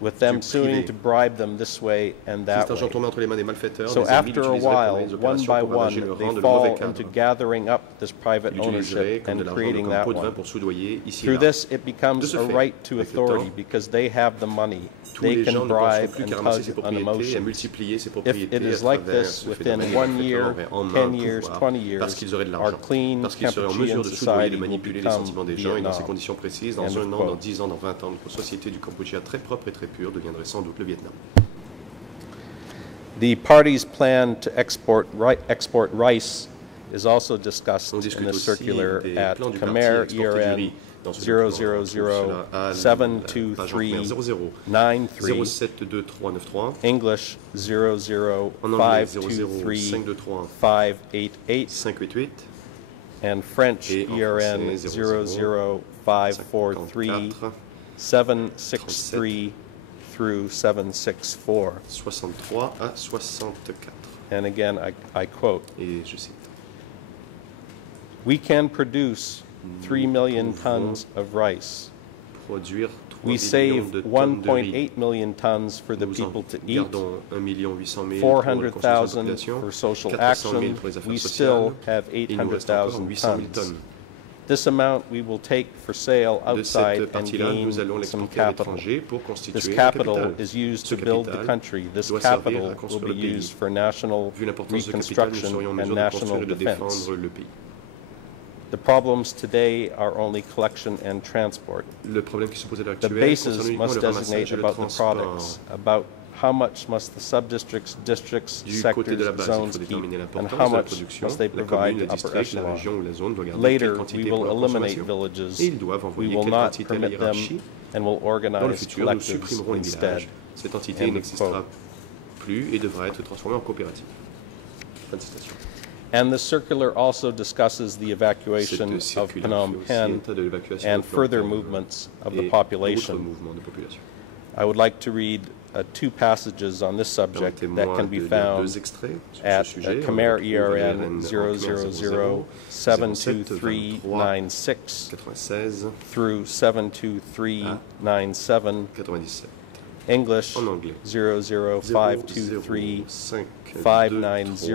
with them du suing privé. to bribe them this way and Si that cet argent way. tombait entre les mains des malfaiteurs, So les ennemis after a l'utiliseraient pour while, mener des one opérations by pour ravager le one, rang they de mauvais fall cadres. into gathering up this private Il utiliserait ownership comme de and l'argent creating comme that pot de vin one. pour soudoyer ici et Through là. this, it becomes De ce a fait, right to avec le authority temps, because they have the money. Tous They les gens can ne penseront bribe plus and qu'à ramasser ses tug on propriétés et à emotions. multiplier ses If propriétés it à is like travers this ce within phénomène, 1 les year, malfaiteurs auraient en main 10 le years, pouvoir 20 years, parce qu'ils auraient de our l'argent, clean parce qu'ils seraient en mesure Kampuchean de soudoyer et society de will manipuler les become sentiments des gens et dans ces Vietnam. conditions précises, dans End of 1 an, dans quote. 10 ans, dans 20 ans, notre société du Cambodge très propre et très pure deviendrait sans doute le Vietnam. The party's plan to export rice is also discussed On in discute the aussi circular des at plans du Khmer parti exporter du ERN riz dans ce document. On retrouve cela à la page en Khmer 0072393, 072393, English en anglais 00523-588, 588 and French et en ERN français 00543-763 through 764. 63 à 64. And again, I quote, Et je cite. "We can produce 3 million tons of rice. Produire 3 We millions save de tonnes de riz. 1.8 million tons for the Nous en people to eat, gardons 1 800 000 pour la consommation de la 400,000 population, for social 400 000 action. pour les affaires We sociales. still have Il nous reste encore 800,000 800 000 tons. tonnes. This amount we will take for sale De outside cette and partie-là, gain nous allons some l'exporter à capital. l'étranger pour This constituer le capital capital. is used Ce to build the capital country. This doit servir capital à will construire be le pays. used for national Vu l'importance de ce capital, nous reconstruction serions en and mesure de national construire et de defense. défendre le pays. The problems today are only collection and transport. Le problème qui se pose à l'heure The actuelle concerne bases uniquement must le ramassage designate et le about the transport. products, about how much must the subdistricts, districts, Du côté de la sectors, base, il zones faut keep, déterminer and l'importance how de la much production. must they La provide commune, le to upper district, la echelon. région ou la zone doit garder quelle Later, quantité we pour will leur eliminate consommation. villages. Et ils doivent We envoyer will quelle not quantité à la permit them hiérarchie. and will Dans le organize futur, nous collectives supprimerons les instead. villages. Cette entité End of n'existera quote. plus et devra être transformée en coopérative. Fin de citation. And the circular also discusses the evacuation Cette of circulaire Phnom fait aussi Penh état de l'évacuation and de Phnom further Penh movements of et the d'autres population. mouvements de population. I would like to read 2 passages on this subject that Permettez-moi can de be lire found 2 extraits sur at ce sujet. Khmer On retrouve ERN Khmer 000-72396 96 through 72397, 97. English En anglais. 00523 590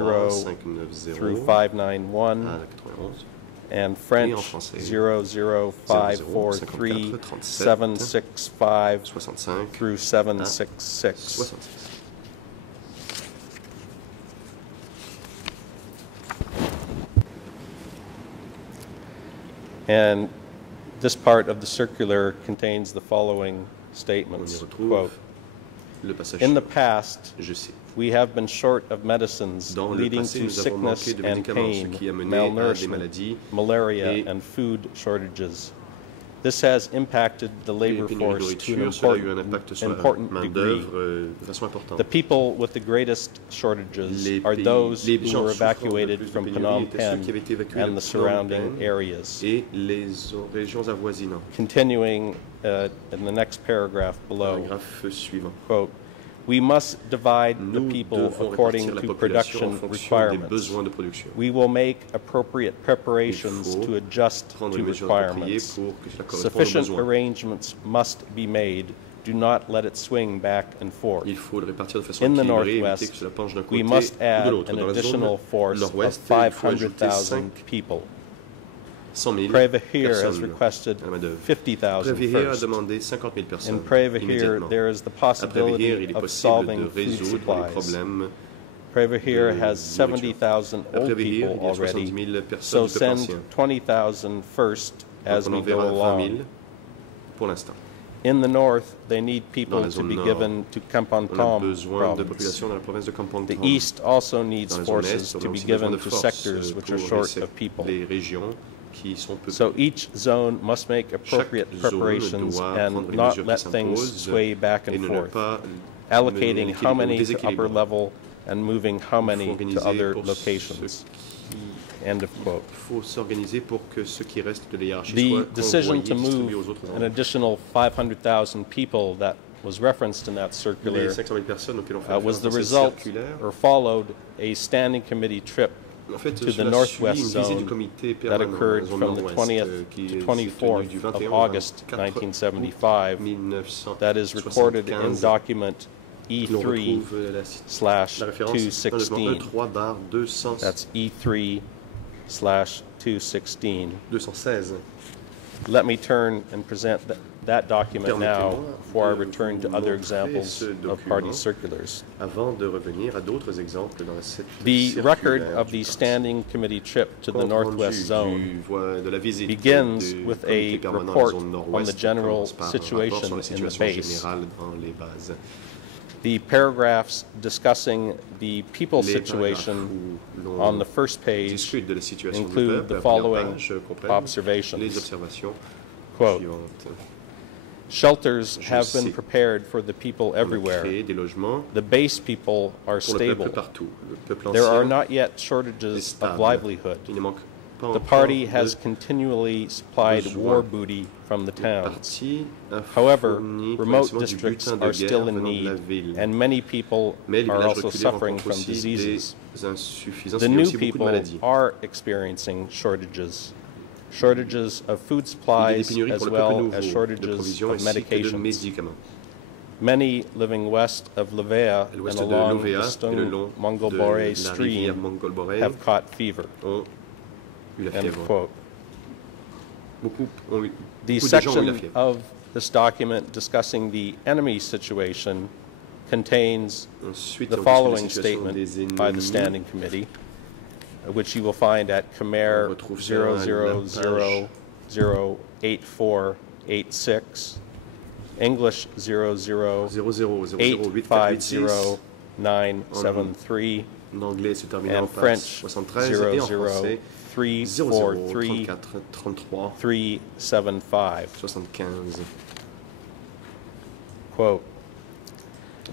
through 591, à 91. and Et en French français, 00543 765 65 through 766. 66. And this part of the circular contains the following On y statements. retrouve Quote, le passage In the suivant. past, Je sais. we have been short of medicines, Dans le leading passé, to nous avons manqué sickness de and médicaments, ce pain, qui a mené à des malnourishment, maladies malaria, et and food shortages. This has impacted the et labor pénuries de force to an nourriture. Cela a eu un important, impact sur la important degree. main-d'œuvre de façon importante. The people with the greatest shortages Les are pays- those les who gens were souffrant de evacuated plus de from pénuries Phnom étaient ceux Penh qui avaient été évacués and de the Phnom surrounding Penh areas. et les régions avoisinantes. Continuing in the next paragraph below, Paragraphe suivant. quote, we must divide the Nous people devons according répartir la to population en production fonction des requirements. besoins de production. We will make appropriate preparations Il faut to adjust prendre to les mesures appropriées requirements. pour que cela corresponde aux Sufficient besoins. arrangements must be made. Do not let it swing back and forth. Il faut le répartir de façon In the équilibrée, éviter Northwest, que cela penche d'un we côté must ou de add l'autre. an Dans la zone additional force of nord-ouest, il faut ajouter 500,000 people. 100 000 Prevahir has personnes requested à la main-d'œuvre. 50,000 Prevahir a first. demandé 50 000 personnes In Prevahir, immédiatement. there is the À Prevahir, possibility il est of possible solving de food résoudre les supplies. problèmes. Prevahir de has nourriture. 70,000 À old Prevahir, people il y a 70 already, 000 personnes so du peuple send ancien. 20,000 first as Donc on we en go verra 20 along. 000 pour l'instant. In the north, they need Dans people la to zone be nord, given to Kampong On a Thom besoin de province. population dans la province de Kampong The Thom. east also needs Dans la zone est, forces on to a be aussi besoin given de to forces sectors which are pour short of people. les régions qui sont peu So each zone must make appropriate Chaque zone preparations doit prendre and les not mesures let qui things s'imposent sway back et and ne forth, pas allocating mener how au many to déséquilibre. upper level and moving how Il faut many to organiser other pour locations. End of quote. Il faut s'organiser pour que ce qui reste de la hiérarchie The soit decision convoyé, to distribué aux move autres an endroits. additional 500,000 people that was referenced in that circular Les 500 000 personnes auxquelles on fait was référence the dans cette result circulaire, or followed a standing committee trip en fait, to the cela Northwest suit une visite zone du comité that permanent dans la occurred zone from the nord-ouest, 20th qui to est 24th tenue du of 21 au August 24 1975 1975. that is recorded in document L'on E3 retrouve la référence /216. E3/200 That's E3/216. 216. Let me turn and present that document now Permettez-moi before I de return to vous other montrer examples ce of party document circulars. Avant de revenir à d'autres exemples dans cette The record circulaire of du the parti. standing committee trip to the Compte Northwest rendu Zone de la visite begins du with comité a permanent report de la zone on nord-ouest the general commence par un rapport situation sur la in the situation base. générale dans les bases. The paragraphs discussing the people Les situation paragraphes où l'on on the first page discute de la situation du include peuple, the la première following page comprennent observations. les observations Quote, suivantes. shelters Je have sais. been prepared for the people On a everywhere. créé des logements The base people are pour le peuple stable. partout. Le peuple There are ancien not yet est shortages of stable. livelihood. Il ne manque pas The encore party de has continually supplied besoin. war booty from the Le towns. parti a However, fourni remote progressivement du districts butin de are guerre still in venant de la need, ville. and many people Mais les are villages also reculés suffering rencontrent from aussi diseases. des insuffisances, The il y a new aussi beaucoup de people maladies. are experiencing shortages. Shortages of food Il y a des supplies pénuries as pour le peuple well nouveau, as de shortages provisions of ainsi que de medications. médicaments. Many living west of Lovea À l'ouest and de along Lovea the et le Stung long Mongolbore de la rivière stream Mongolbore have caught fever. ont eu la End fièvre. quote. Beaucoup ont eu, The beaucoup de gens ont eu la section fièvre. of this document discussing the enemy situation contains Ensuite, the on discute following la situation statement des by the ennemis. Standing Committee, which you will find at Khmer On retrouve cela à la 0008486, English 00084856. 008500973, En anglais, se terminant and par French 73 et en français 00343 003433 375. 75. Quote,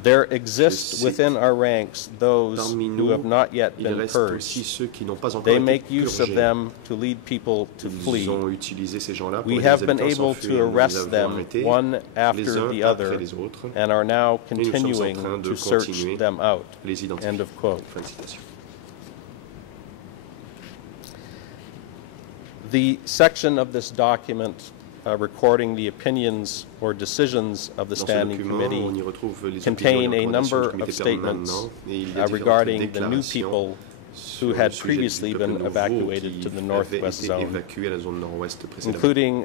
there exist cite, within our ranks those Parmi who nous, have not yet il been reste purged. aussi ceux qui n'ont pas encore They été make use of purgés. them to lead people to Ils flee. ont utilisé ces gens-là pour We aider have les been habitants à able s'enfuir. to Nous les arrest avons them arrêtés one les after uns the après other les autres, and are now nous sommes en continuing train de to search continuer them out. les identifier. End of quote. Fin de citation. The section of this document recording the opinions or decisions of the Dans ce Standing document, on Committee y retrouve les contain opinions et a recommandations number du of comité statements permanent et il y a différentes regarding the new déclarations people sur who le had sujet previously du peuple been nouveau evacuated qui to the avait Northwest été Zone, évacué à la zone nord-ouest précédemment. including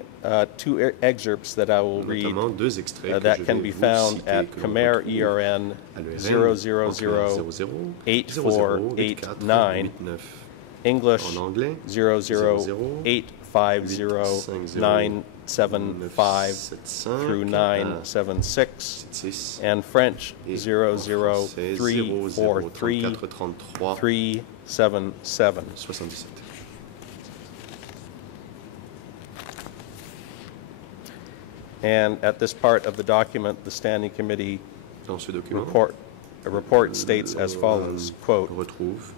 two excerpts that I will read Notamment deux extraits que je that can vais be vous found citer, at que l'on Khmer retrouve ERN à l'ERN, 0008489, English en anglais 0085009, 975 through 976, 76 and French et 00343 377. 77. And at this part of the document, the Standing Committee Dans ce document, report states as follows, on quote, retrouve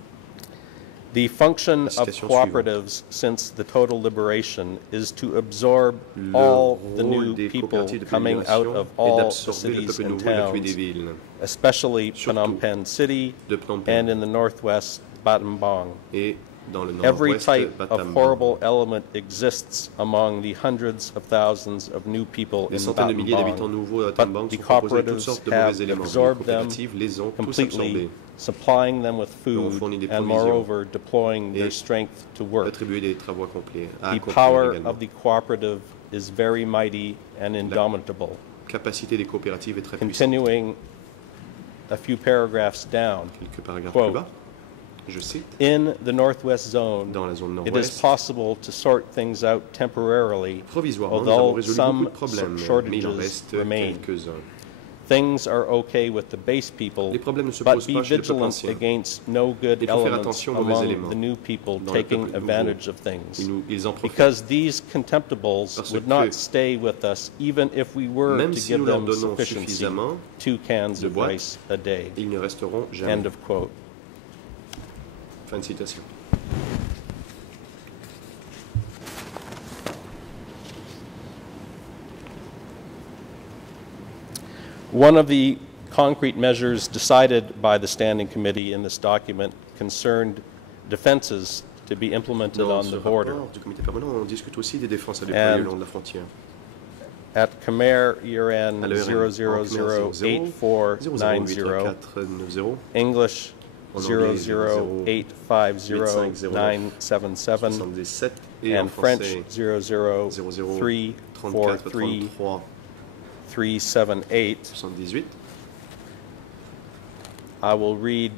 "The function of citation cooperatives since the total liberation is to absorb all the rôle new des people coopératives de coming out libération of est all the d'absorber le cities peuple and nouveau évacué des towns, villes, especially surtout Phnom Penh City de Phnom Penh and in the northwest Battambang. et dans le Every nord-ouest type of Battambang. horrible element exists among the hundreds of thousands of new people Des in centaines de milliers d'habitants Battambang, nouveaux à but Battambang the sont composés de toutes cooperatives sortes de mauvais have éléments. Les absorbed them coopératives les ont tous completely, absorbés, supplying them with leur ont food fourni des and provisions moreover deploying their et strength to work. attribué des travaux accomplis. à The accomplir power également. of the cooperative is very mighty and indomitable." La capacité des coopératives est très puissante. Continuing a few paragraphs down, Quelques paragraphes Quote, plus bas, je cite, in the Northwest Zone, dans la zone it is nord-ouest, possible to sort things out temporarily, provisoirement, nous avons although résolu beaucoup some de problèmes, mais il en shortages reste remain. quelques-uns. Things are okay with the base people, Les problèmes ne se but posent be pas chez le peuple vigilant ancien. against no good Il faut faire elements attention aux mauvais among éléments the new people dans le taking peuple nouveau. advantage of things. Ils en profitent. Because these contemptibles Parce would que not stay with us even if we were même to si give nous leur them donnons sufficiency, suffisamment 2 cans de of boîtes, rice a day. ils ne resteront jamais. End of quote. Fin de citation. One of the concrete measures decided by the Standing Committee in this document concerned defenses to be implemented Dans on ce the border. rapport du comité permanent, on discute aussi des défenses à déployer le long de la frontière. At Khmer ERN À l'ERN, 0008490, English en anglais 0085097, 77 et en and French français 00343 33 378. 78. I will read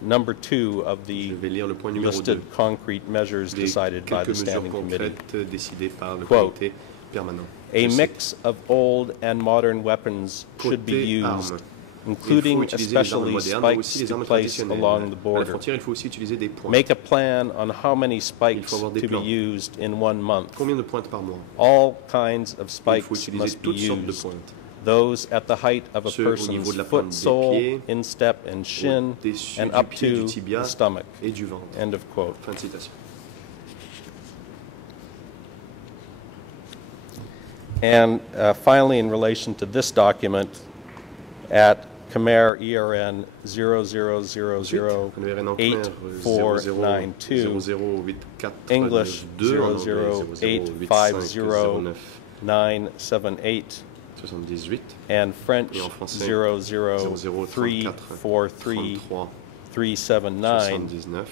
number 2 of Je the vais lire le point numéro 2 listed concrete measures des decided by quelques the mesures Standing Committee. concrètes décidées par le Quote, comité permanent. A Je cite, mix of old and modern weapons should be côté used, armes, il faut including utiliser les armes especially modernes, mais aussi spikes les to armes place traditionnelles. along the À la border. frontière, il faut aussi utiliser des points. Make a plan on how many spikes faut avoir des to be plans. used in 1 month. Combien de pointes par mois? All kinds of Il faut spikes utiliser must be toutes sortes de used. pointes. Those at the height of a Ceux au niveau person's de la foot, pointe des sole, pieds, instep, and shin, au-dessus and du up pied, du to tibia the stomach. et du ventre. End of quote. Fin de citation. And finally, in relation to this document, at Khmer ERN 00008492, English 0085097, 78 and French et en français 0034379, 79.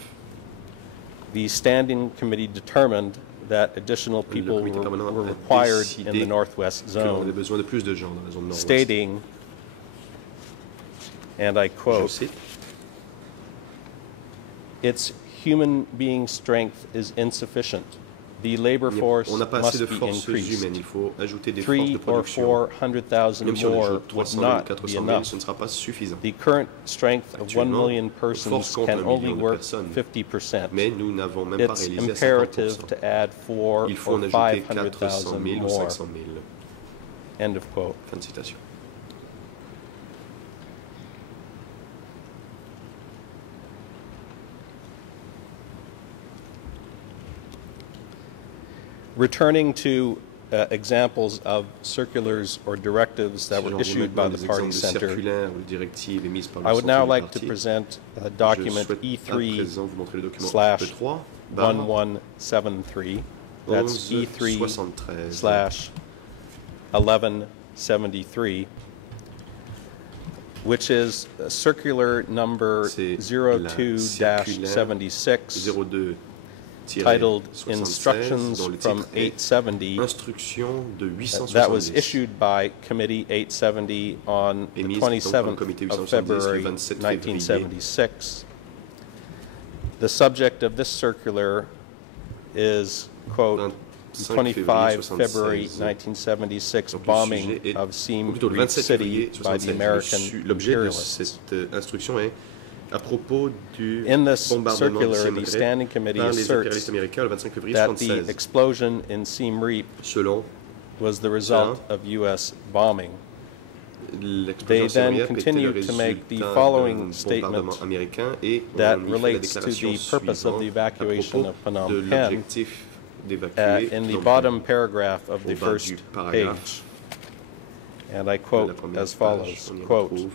the Standing Committee determined that additional people comité permanent were a required in décidé the Northwest Que l'on avait Zone, besoin de plus de gens dans la zone nord-ouest. stating, and I Je quote, cite, its human being strength is insufficient. The labor force on n'a pas assez must de be forces increased. humaines. Il faut ajouter des forces 300,000 de or production. 400,000 Même si on more ajoute would 300 000, not be 400 000, enough. ce ne sera pas suffisant. The current strength of 1 Actuellement, million force persons compte can 1 only million de work personnes. 50%. Mais nous n'avons même pas It's réalisé à imperative 50%. to add 400,000 Il faut en or ajouter 400 500,000 000 ou more. 500 000. End of quote. Fin de citation. Returning to examples of circulars or directives that Si were j'en issued by the des Party exemples de Center, circulaires ou de directives émises par le I would now centre du like to parti, present je document souhaite à E3 présent vous montrer le document slash E3 1173. That's E3 1173 slash 1173, which is circular number C'est 02-76, 02 titled 76, Instructions dont le from titre est 870, Instruction de that was 870 issued by Committee 870 on the Émise donc par le 27th comité of 870 February le 27 février. 1976. The subject of this circular is, quote, 25 February 1976 Donc, le bombing sujet est, of ou Siem plutôt le Reap 27 City février by the 1976. American L'objet de imperialists. cette instruction est à propos du In this bombardement de circular, Siem the Reap Standing Committee par les impérialistes asserts américains le 25 février that the 1976. explosion in Siem Reap Selon was the result of U.S. bombing. They l'explosion then Siem Reap était le continued to make the résultat following d'un bombardement statement américain et that on y fait la relates to déclaration the purpose of the suivante evacuation à of propos de Phnom Penh l'objectif d'évacuer in the Phnom bottom Penh. paragraph of the Au bas first du paragraphe page. And I de la quote première as page, follows, on y quote, retrouve,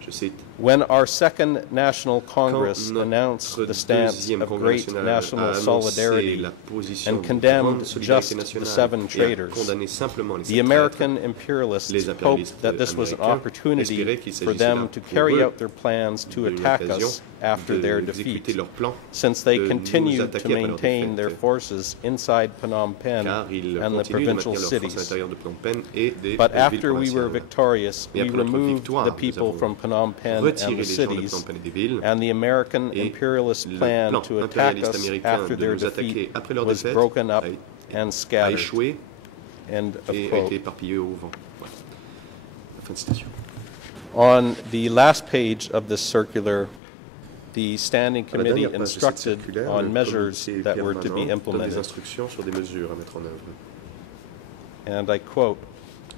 je cite, when our Second National Congress Quand announced notre the stance deuxième of congrès great national national a annoncé solidarity la position and de condemned grande solidarité just the nationale seven et a traitors, condamné simplement les the sept American traîtres, imperialists les hoped impérialistes that this was an américains opportunity espéraient qu'il for s'agissait them là to pour carry eux out their plans to d'une attack occasion us after their d'exécuter defeat, leur plan, since they de nous continued to attaquer après leur maintain their défaite, forces inside Phnom Penh car ils and the continuent de provincial maintenir leurs forces à cities. l'intérieur de Phnom Penh et des But villes after we were provinciales. victorious, Et we après notre removed victoire, the nous people avons from Phnom Penh retiré and the les gens de cities, Phnom Penh et des villes, and the American et imperialist le plan plan to attack impérialiste us américain after de their nous attaquer defeat après leur was défaite broken up a and scattered. échoué End of et a quote. été éparpillé au vent. Voilà. Fin de citation. On the last page of this circular, the Standing À la Committee dernière page de cette instructed circulaire, on le measures comité that were to permanent be donne des implemented. instructions sur des mesures à mettre en œuvre. And I quote,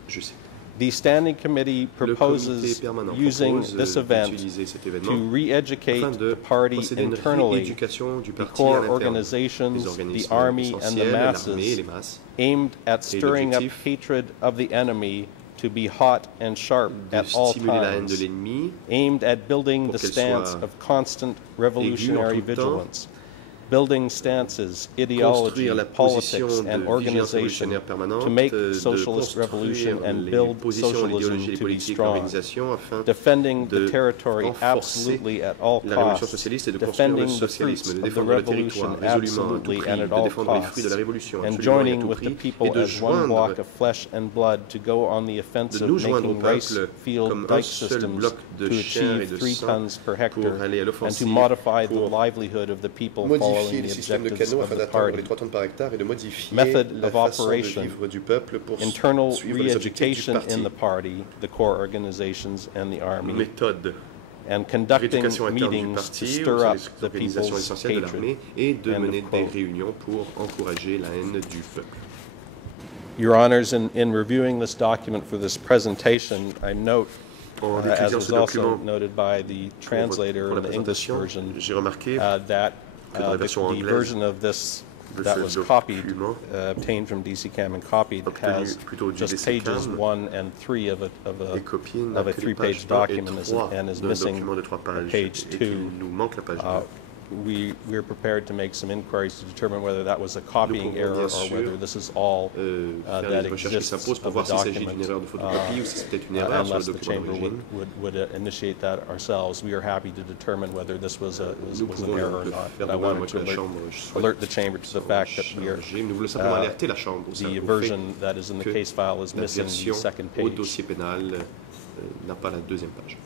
Je cite. the Standing Committee Le comité proposes permanent using propose this event d'utiliser cet to événement re-educate afin de the party procéder à une internally, rééducation du the parti à core l'interne, organizations, les the organismes army, and the essentiels, l'armée et les masses, masses, aimed at stirring up l'objectif hatred of the enemy to be hot and sharp de at all stimuler la haine de times, l'ennemi, aimed at building pour the qu'elle stance soit of constant revolutionary aiguë en tout temps, vigilance, building stances, ideology, construire la position politics, de and vigilance organization révolutionnaire permanente, to make de socialist construire revolution and les build positions, socialism l'idéologie, les to be politiques, strong, l'organisation, afin defending the de territory renforcer absolutely at all la révolution costs, socialiste et de construire le defending the fruits socialisme, de of the défendre le revolution territoire résolument à tout absolutely prix, and at de all défendre les fruits de la costs, révolution and absolument et à joining tout with the prix, et people de as one block joindre of flesh and blood to go on the de offensive, nous joindre au making rice peuple field comme un dike seul systems bloc de to chair et achieve de 3 sang tons per hectare pour aller à and to l'offensive, modify the pour livelihood of the people modifier following les the systèmes de objectives canaux of afin the d'atteindre party. les 3 tonnes par hectare et de modifier Method la of façon de operation, vivre du peuple pour internal suivre les objectifs du re-education parti. in the party, the core organizations, and the army, Méthode and conducting rééducation interne du meetings to parti, stir au sein up des the organisations people's essentielles de hatred. l'armée et de End of mener des quote. réunions pour encourager la haine du peuple. Your Honors, in reviewing this document for this presentation, I note, En as étudiant was ce also document noted by the translator pour in la the English présentation, version, j'ai remarqué that que dans la version the anglaise version of this de that ce was copied, document, obtained from DCCAM and copied, obtenu has plutôt du just pages DCCAM 1 and 3 of est copié n'a a que les pages 3-page 1 et document 3 and is d'un missing document de 3 pages page et 2. qu'il nous manque la page 2. We're prepared to make some inquiries to determine whether that was a copying pouvons error bien or sûr, whether this is all faire that les recherches qui exists s'imposent pour of voir the s'il s'agit d'une document, erreur de photocopie ou si c'est peut-être une erreur sur le unless the document chamber d'origine. would initiate that ourselves. We are happy to determine whether this was an Nous error or pouvons not. faire But I de même wanted que la to chambre alert the chamber to the fact that we are chargée. Nous voulons simplement alerter la chambre au the fait version that is in the que case file is la missing the version second au page. dossier pénal n'a pas la deuxième page.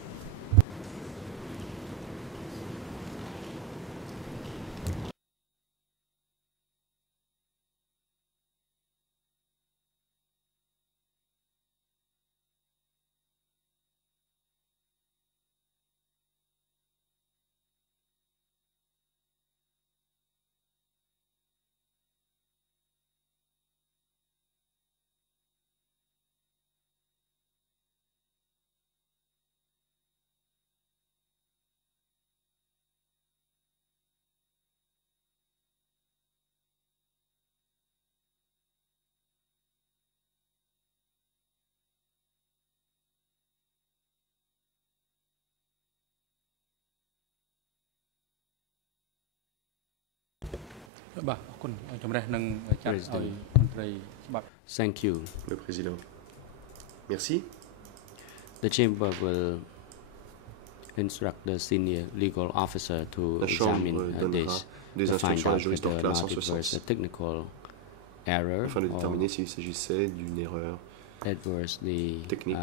Thank you. Le président. Merci. The chamber will instruct the senior legal officer to La chambre examine donnera this des to find instructions à la out juriste en whether or classe en not ce it was a sens, technical error afin de or déterminer s'il s'agissait d'une erreur that was the technique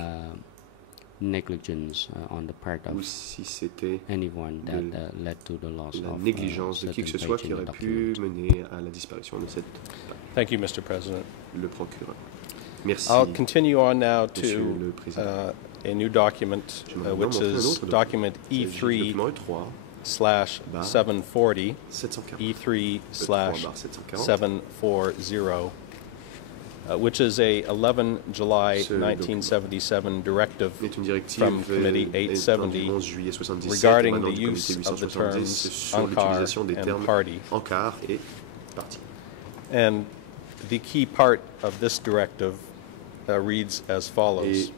negligence on the part ou of si c'était anyone that de led to the loss la of négligence de qui que ce certain soit page qui in the aurait pu document. mener à la disparition de cette Thank you, Mr. President. le procureur. Merci. I'll continue on now Monsieur to le Président. a new document, J'aimerais which montrer un is autre document Il s'agit du E3 document E3 slash Bar 740, 740. E3 slash bar 740. 740, which is a 11 July Ce 1977 directive est une directive from Committee du 870 11 juillet 77 regarding émanant the du comité use of the 870 terms sur ANCAR l'utilisation des and termes party. ANCAR et parti. And the key part of this directive reads as follows. Et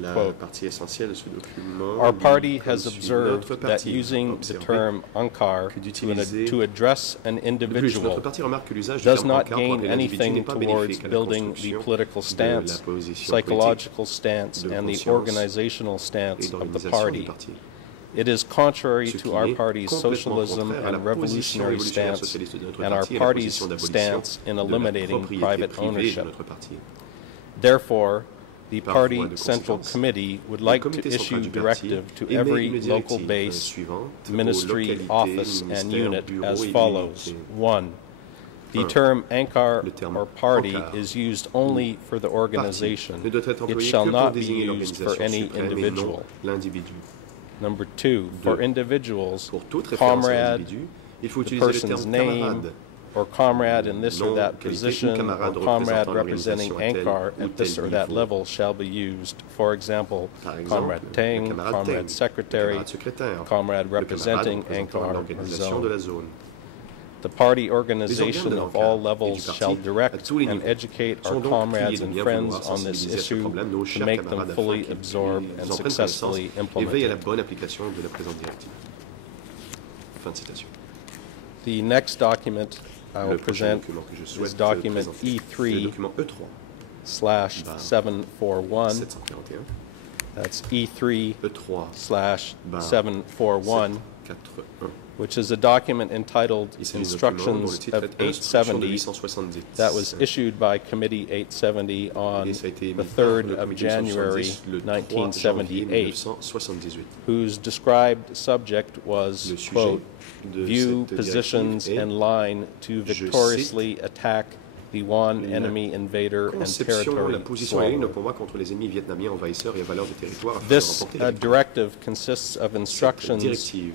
la Quote, partie essentielle de ce document Our dit party comme has suit. observed Notre that parti using a the observé term ANCAR que d'utiliser- to address an De plus, notre individual parti remarque que l'usage du does terme not ANCAR pour gain appeler l'individu anything n'est pas towards bénéfique à la building the construction political de stance, la position psychological stance, de and the conscience organizational et stance of the d'organisation du party. parti. It is contrary Ce qui to our est party's complètement socialism contraire à la and position revolutionary révolutionnaire stance socialiste de notre and our parti et la party's position d'abolition stance in de la eliminating propriété private privée de ownership. notre parti. Therefore, the Par party voie de central conséquence, committee would Le like to comité issue central du parti directive to émet every une local directive base, suivante aux ministry, localités, office, and ministères, unit bureaux as et follows. unités. 1. The Un. term ANCAR Le terme or party ANCAR is used only for the Parti organization. ne doit être It employé shall que pour not be désigner used for l'organisation any suprême et non individual. l'individu. Number 2. For Deux. individuals, Pour toute référence à comrade, l'individu, il faut the utiliser le person's terme name, camarade, or comrade in this or nom, that qualité, ou position, camarade or comrade représentant representing l'organisation à tel ANCAR ou at this tel or that niveau. level shall be used. For example, Par exemple, comrade le Tang, camarade comrade Tang, secretary, le camarade secrétaire, comrade le representing camarade représentant ANCAR or l'organisation de la zone. zone. The party Les organization organes de of all l'ANCAR et levels du parti, shall à direct tous les and niveaux, educate our sont donc comrades priés de and bien friends vouloir on this sensibiliser à ce issue problème nos to chers make them camarades fully afin qu'ils absorb en and prennent successfully connaissance et veillent à la implemented. bonne application de la présente directive. Fin de citation. The next document I will Le prochain present document que je is souhaite document présenter, le E3 document E3 slash Bar 741. 741, That's E3 E3 slash Bar 741, 741. which is a document entitled Il s'agit d'un document dont le Instructions titre of est Instruction de 870 870. that was issued by Committee 870 on Et ça a été the émis par 3rd le of comité January 870 le 3 janvier 1978, 1978. whose described subject was, Le sujet quote, de view, cette positions, directive est and line to je victoriously attack the one la enemy invader and conception, la territory position et une swallower. combat contre les ennemis vietnamiens envahisseurs et valeurs de territoire afin de This remporter la victoire. directive consists of Cette instructions directive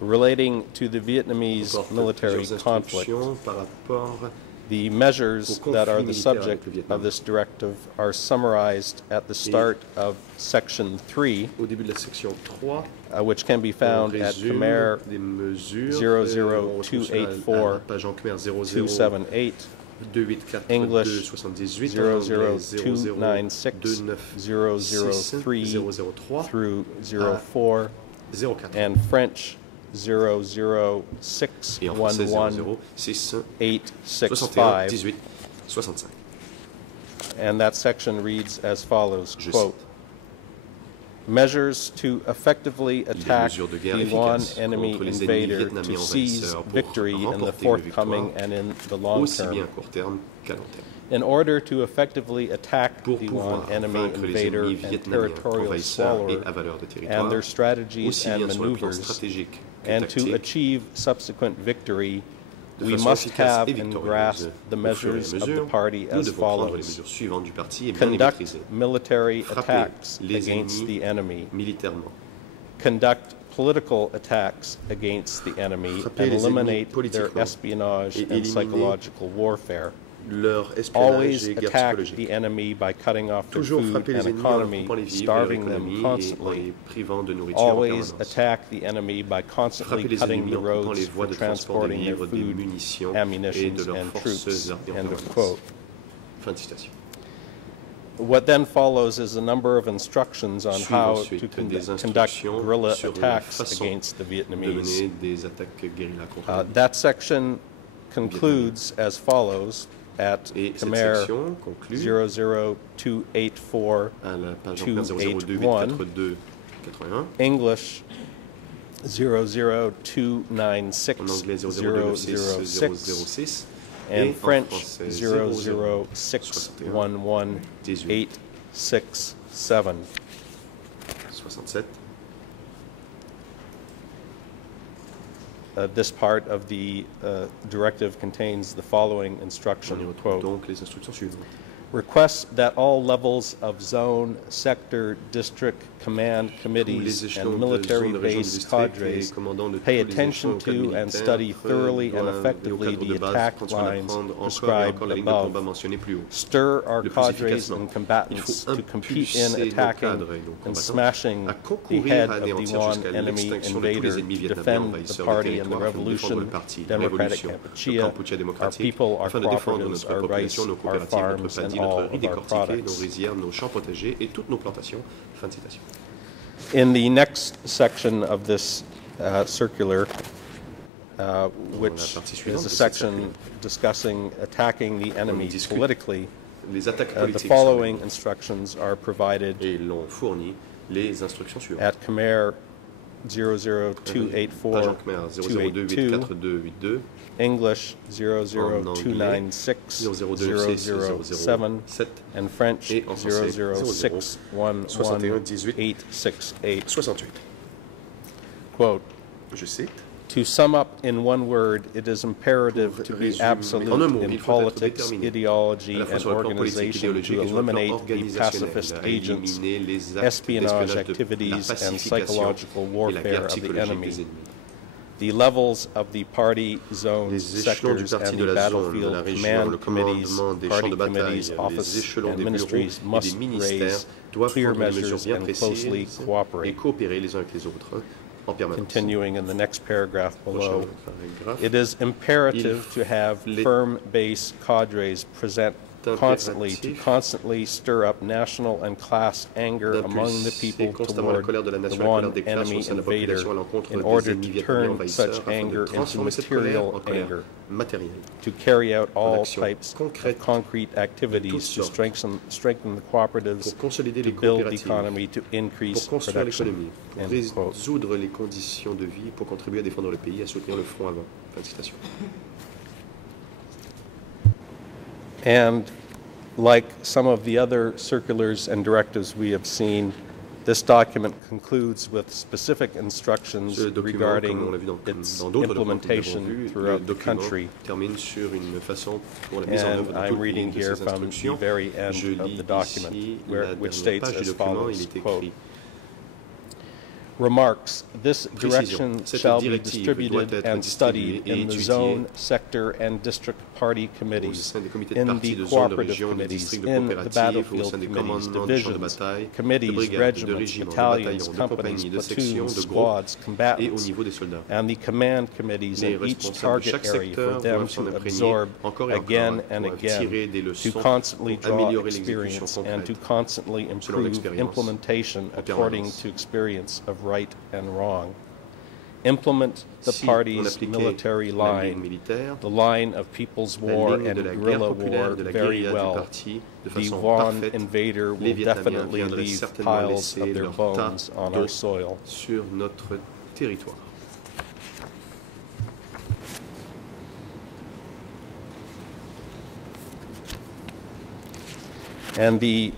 relating to the Vietnamese comporte military plusieurs conflict. instructions par rapport The measures au that are conflit the militaire avec subject le Vietnam. of this directive are summarized at the start of Section 3, au début de la section 3. which can be On found at résume Khmer des mesures 00284 page en Khmer 278, 284 English 278 en anglais 00296 006 003 003 through 04, 04 and French et en français 00611 06 61 865. 18 65. And that section reads as follows, Je quote, measures to effectively attack mesures de guerre the one efficaces enemy contre les ennemis invader vietnamiens to seize envahisseurs pour victory in the remporter une forthcoming victoire, and in the long aussi bien term. à court terme qu'à long terme. In order to effectively attack Pour the pouvoir one enemy vaincre les invader ennemis and vietnamiens territorial envahisseurs et swallower à valeur de and territoire, their strategies aussi and bien sur le plan maneuvers, stratégique que and to tactique, achieve subsequent victory, de we façon must efficace have et and victorieuse. grasp the Au fur et à measures of the mesure, party nous as devons prendre les follows. mesures suivantes du parti et bien les Conduct maîtriser. military Frapper attacks les against ennemis the enemy. militairement. Conduct political attacks against the enemy Frapper and les ennemis eliminate their politiquement espionage et and éliminer psychological warfare. Leur espionnage Always et guerre attack psychologique. the enemy by cutting off their Toujours food frapper les and ennemis en leur economy, coupant les vivres et leur starving them économie et en constantly. les privant de nourriture en Always permanence. attack the enemy by constantly Frapper les cutting ennemis the en coupant roads les voies for de transport des transporting their livres, des food, munitions et ammunitions, de leurs and forces troops. armées en End of permanence. quote. Fin de citation. What then follows is a number of instructions on Suivent how ensuite to des conduct instructions guerrilla sur la attacks façon against the de Vietnamese. mener des attaques guérilla contre l'ennemi. That section concludes as follows at Et cette Khmer section conclut 00284, à la page en Khmer 281, 002 81, English en 00296 anglais 00296 006, 006 et and en French français 00611 867. 67. This part of the directive contains the following On y instruction, retrouve quote, donc les instructions suivantes. requests that all levels of zone, sector, district, command Tous les committees, échelons and de zone, de région, de military-based district et cadres commandants de pay tous les attention échelons to and militaires study thoroughly and doivent, et au effectively cadre the de base, attack prendre soin lines d'apprendre encore et prescribed encore la ligne de combat above. mentionnée plus haut. Stir our Le plus cadres efficacement. and Il combatants faut to compete in impulser nos attacking cadres et nos and combattants smashing à the concourir head à of the anéantir one jusqu'à enemy l'extinction de tous invader les ennemis to vietnamiens defend the envahisseurs du party and the territoire afin de défendre revolution, le parti, la democratic révolution, le Kampuchea, Kampuchea our démocratique, people, our afin de défendre cooperatives, notre our rights, population, nos our coopératives, notre farms, paddy, and notre all riz of our décortiqué, nos products. rizières, nos champs potagers et toutes nos plantations. Fin de citation. In the next section of this circular, which partie suivante is de a cette section discussing attacking the enemy discute politically, Les attaques the politiques following sont instructions are provided et l'ont fourni les instructions suivantes. at Khmer Page en Khmer 00284-282, 00284-282, English en anglais 0026007, 0026007 and French et en français 00611-868. 68. Quote, Je cite. to sum up in one word, it is imperative Pour to te be résumer en un absolute mot, in il faut être politics, déterminé, ideology, à la fois and sur le plan politique, organization idéologique to et sur le plan eliminate the organisationnel, pacifist à agents, éliminer les actes espionage d'espionnage de la activities, and pacification psychological et la warfare guerre of the psychologique enemy. des ennemis. The levels of the party zones, Les échelons du sectors, parti and de the la zone, de battlefield la région, command le committees, commandement des champs party de bataille, committees, les offices, échelons and des ministries bureaux et must des ministères raise doivent clear prendre des mesures measures bien and closely précises et cooperate. coopérer les uns avec les autres en permanence. Continuing in the next paragraph below, Prochain paragraphe. it is imperative to have les- firm base cadres present constantly to impératif constantly stir up national and class anger among the people constamment la toward colère de la the nation, la colère one des classes au enemy sein de la invader population à l'encontre in des order ennemis to vietnamiens turn envahisseurs such afin de anger into transformer cette material colère en colère anger, matérielle. to carry out all action types concrète of concrete activities to sortes. strengthen the cooperatives, Pour consolider to les build the coopératives, economy, to increase pour construire production. l'économie, pour End quote. résoudre les conditions de vie, pour contribuer à défendre le pays, à soutenir le front avant. Fin de citation. And like some of the other circulars and directives we have seen, this document concludes with specific instructions Ce document, regarding comme on l'a vu its dans d'autres documents que nous avons implementation vus, le throughout the document country. termine sur une façon pour la mise en œuvre And de tout I'm le reading pays de here ces from the instructions. very end Je of lis the document, ici which la dernière states page du as document, il follows, est quote, écrit remarks, this Précision. direction Cette shall be directive doit distributed être and distribuée studied et in the étudiée zone, sector, and district party au committees, sein des comités de in parti, the de zones, de cooperative régions, de committees, districts de in the coopératives, au battlefield sein des committees, commandements des champs de divisions, bataille, de committees, brigades, de regiments, régiments, de battalions, bataillons, de companies, compagnies, de sections, platoons, de groupes squads, et au combatants, niveau des soldats. and the command committees Les in each responsables de target chaque area for secteur them doivent s'en to imprégner absorb encore et again encore, and doivent again, tirer des to leçons constantly pour draw améliorer l'exécution experience and to concrète constantly selon improve l'expérience implementation en according permanence. to experience of right and wrong. Implement the Si on party's appliquait military la ligne line, militaire, the line of people's la war ligne and de la guerre guerrilla populaire, war de la very guérilla du well. parti, de The façon Von parfaite, invader les will Vietnamiens definitely viendraient leave certainement piles laisser of their leur bones tas on d'eau our soil. sur notre territoire. And the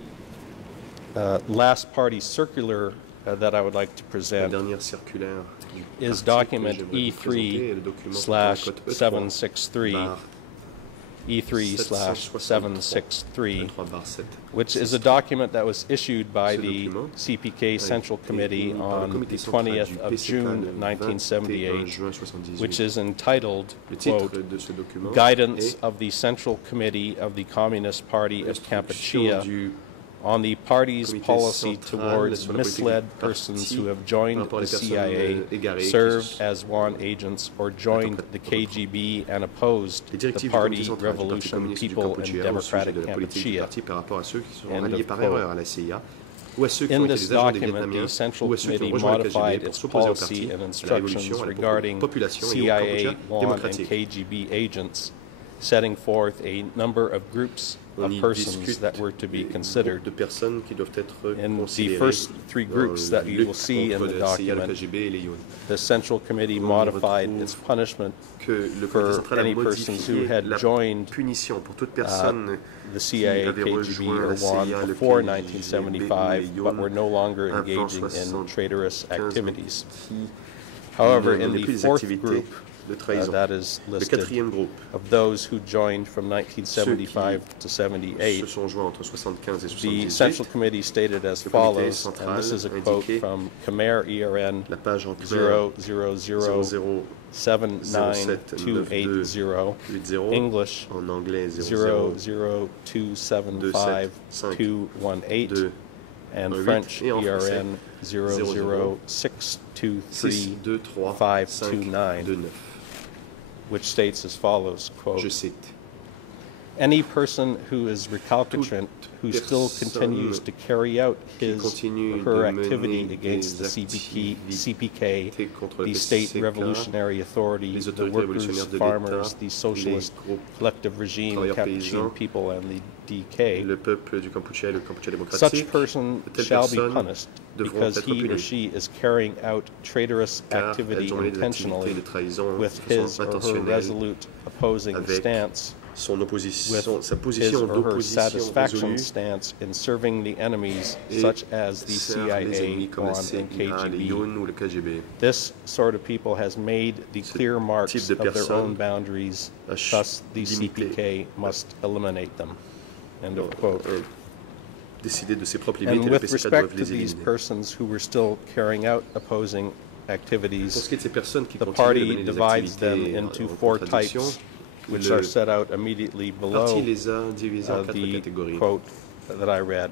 last party circular that I would like to La present dernière circulaire du is parti que document j'aimerais vous présenter est le document code E3 E3/763, bar E3/763, 7, which is a document that was issued by Ce the document CPK Central Committee émis par le on comité the central 20th du of PCK June le 1978, juin 78. which is entitled, Le titre quote, de ce document Guidance est of the Central Committee of the Communist Party of Kampuchea du on the party's Comité policy central towards sur la politique misled du persons parti who have par joined rapport the aux personnes, CIA, égarées qui served se- as WAN agents, or joined the KGB and opposed les the directives du party, comité central du Parti revolution, communiste du people, and Kampuchea au sujet democratic de la politique du Kampuchea. parti par rapport à ceux qui sont End alliés of par quote. erreur à la CIA ou à ceux qui In ont été this des agents des document, Vietnamiens the Central ou à ceux qui ont Committee rejoint le modified KGB pour its s'opposer au policy parti, and à la instructions révolution, à la regarding population et au CIA Cambodge WAN and démocratique. KGB agents setting forth a number of groups On of y persons discute that were to be des considered. groupes de personnes qui doivent être In the considérées first three dans groups that la you will lutte see in contre the la CIA, le document, KGB et les Yun. the Central Committee On y modified retrouve its punishment Que le comité for central a any persons who modifié had la joined punition pour toute personne the CIA, avait KGB, rejoint or la WAN CIA, le before KGB, 1975, ou but les were no longer avant engaging in 75, traitorous activities. qui However, ne in menaient the plus des fourth activités group de trahison. that is Le listed, quatrième groupe, of those who joined from 1975 to se 78, sont joints entre 75 et the 78. Central Committee stated as Le comité follows, and central this is a quote indiquait from Khmer ERN La page entre 000798280, English en anglais 002752182, 2 and 8, French et en français, ERN 6 2 3 5 0062359, 2 9. which states as follows, quote, Je cite. any person who is recalcitrant who still personne continues to carry out his continue or her de activity mener against the des CPK, contre le the State PCK, Revolutionary Authority, les the autorités workers, révolutionnaires de farmers, l'État, the socialist les groupes collective regime, travailleurs Capuchin paysans, people, and the DK, le peuple du Kampuchea et le Kampuchea such démocratique, person de telles shall be personnes punished devront because être he or punies, she is carrying out traitorous car activity elles ont mené des intentionally activités de trahison with de his façon or her intentionnelle, resolute opposing avec stance, son opposition, with sa his position or her d'opposition satisfaction résolue stance in serving the enemies et such as the sert les CIA, ennemis comme WAN, la and CIA, les KGB. Yun ou le KGB. This sort of people has made the clear marks type de of their own personne boundaries, a thus the limité- CPK must eliminate them. End of quote. Décider de ses propres limites And et le with PCK respect doivent to les these éliminer. persons who were still carrying out opposing Pour activities, ce qui est de ces personnes qui the continuent de party mener des divides them activités into en four contradiction, types, which le are set out immediately parti below les a divisés en 4 the catégories. quote that I read.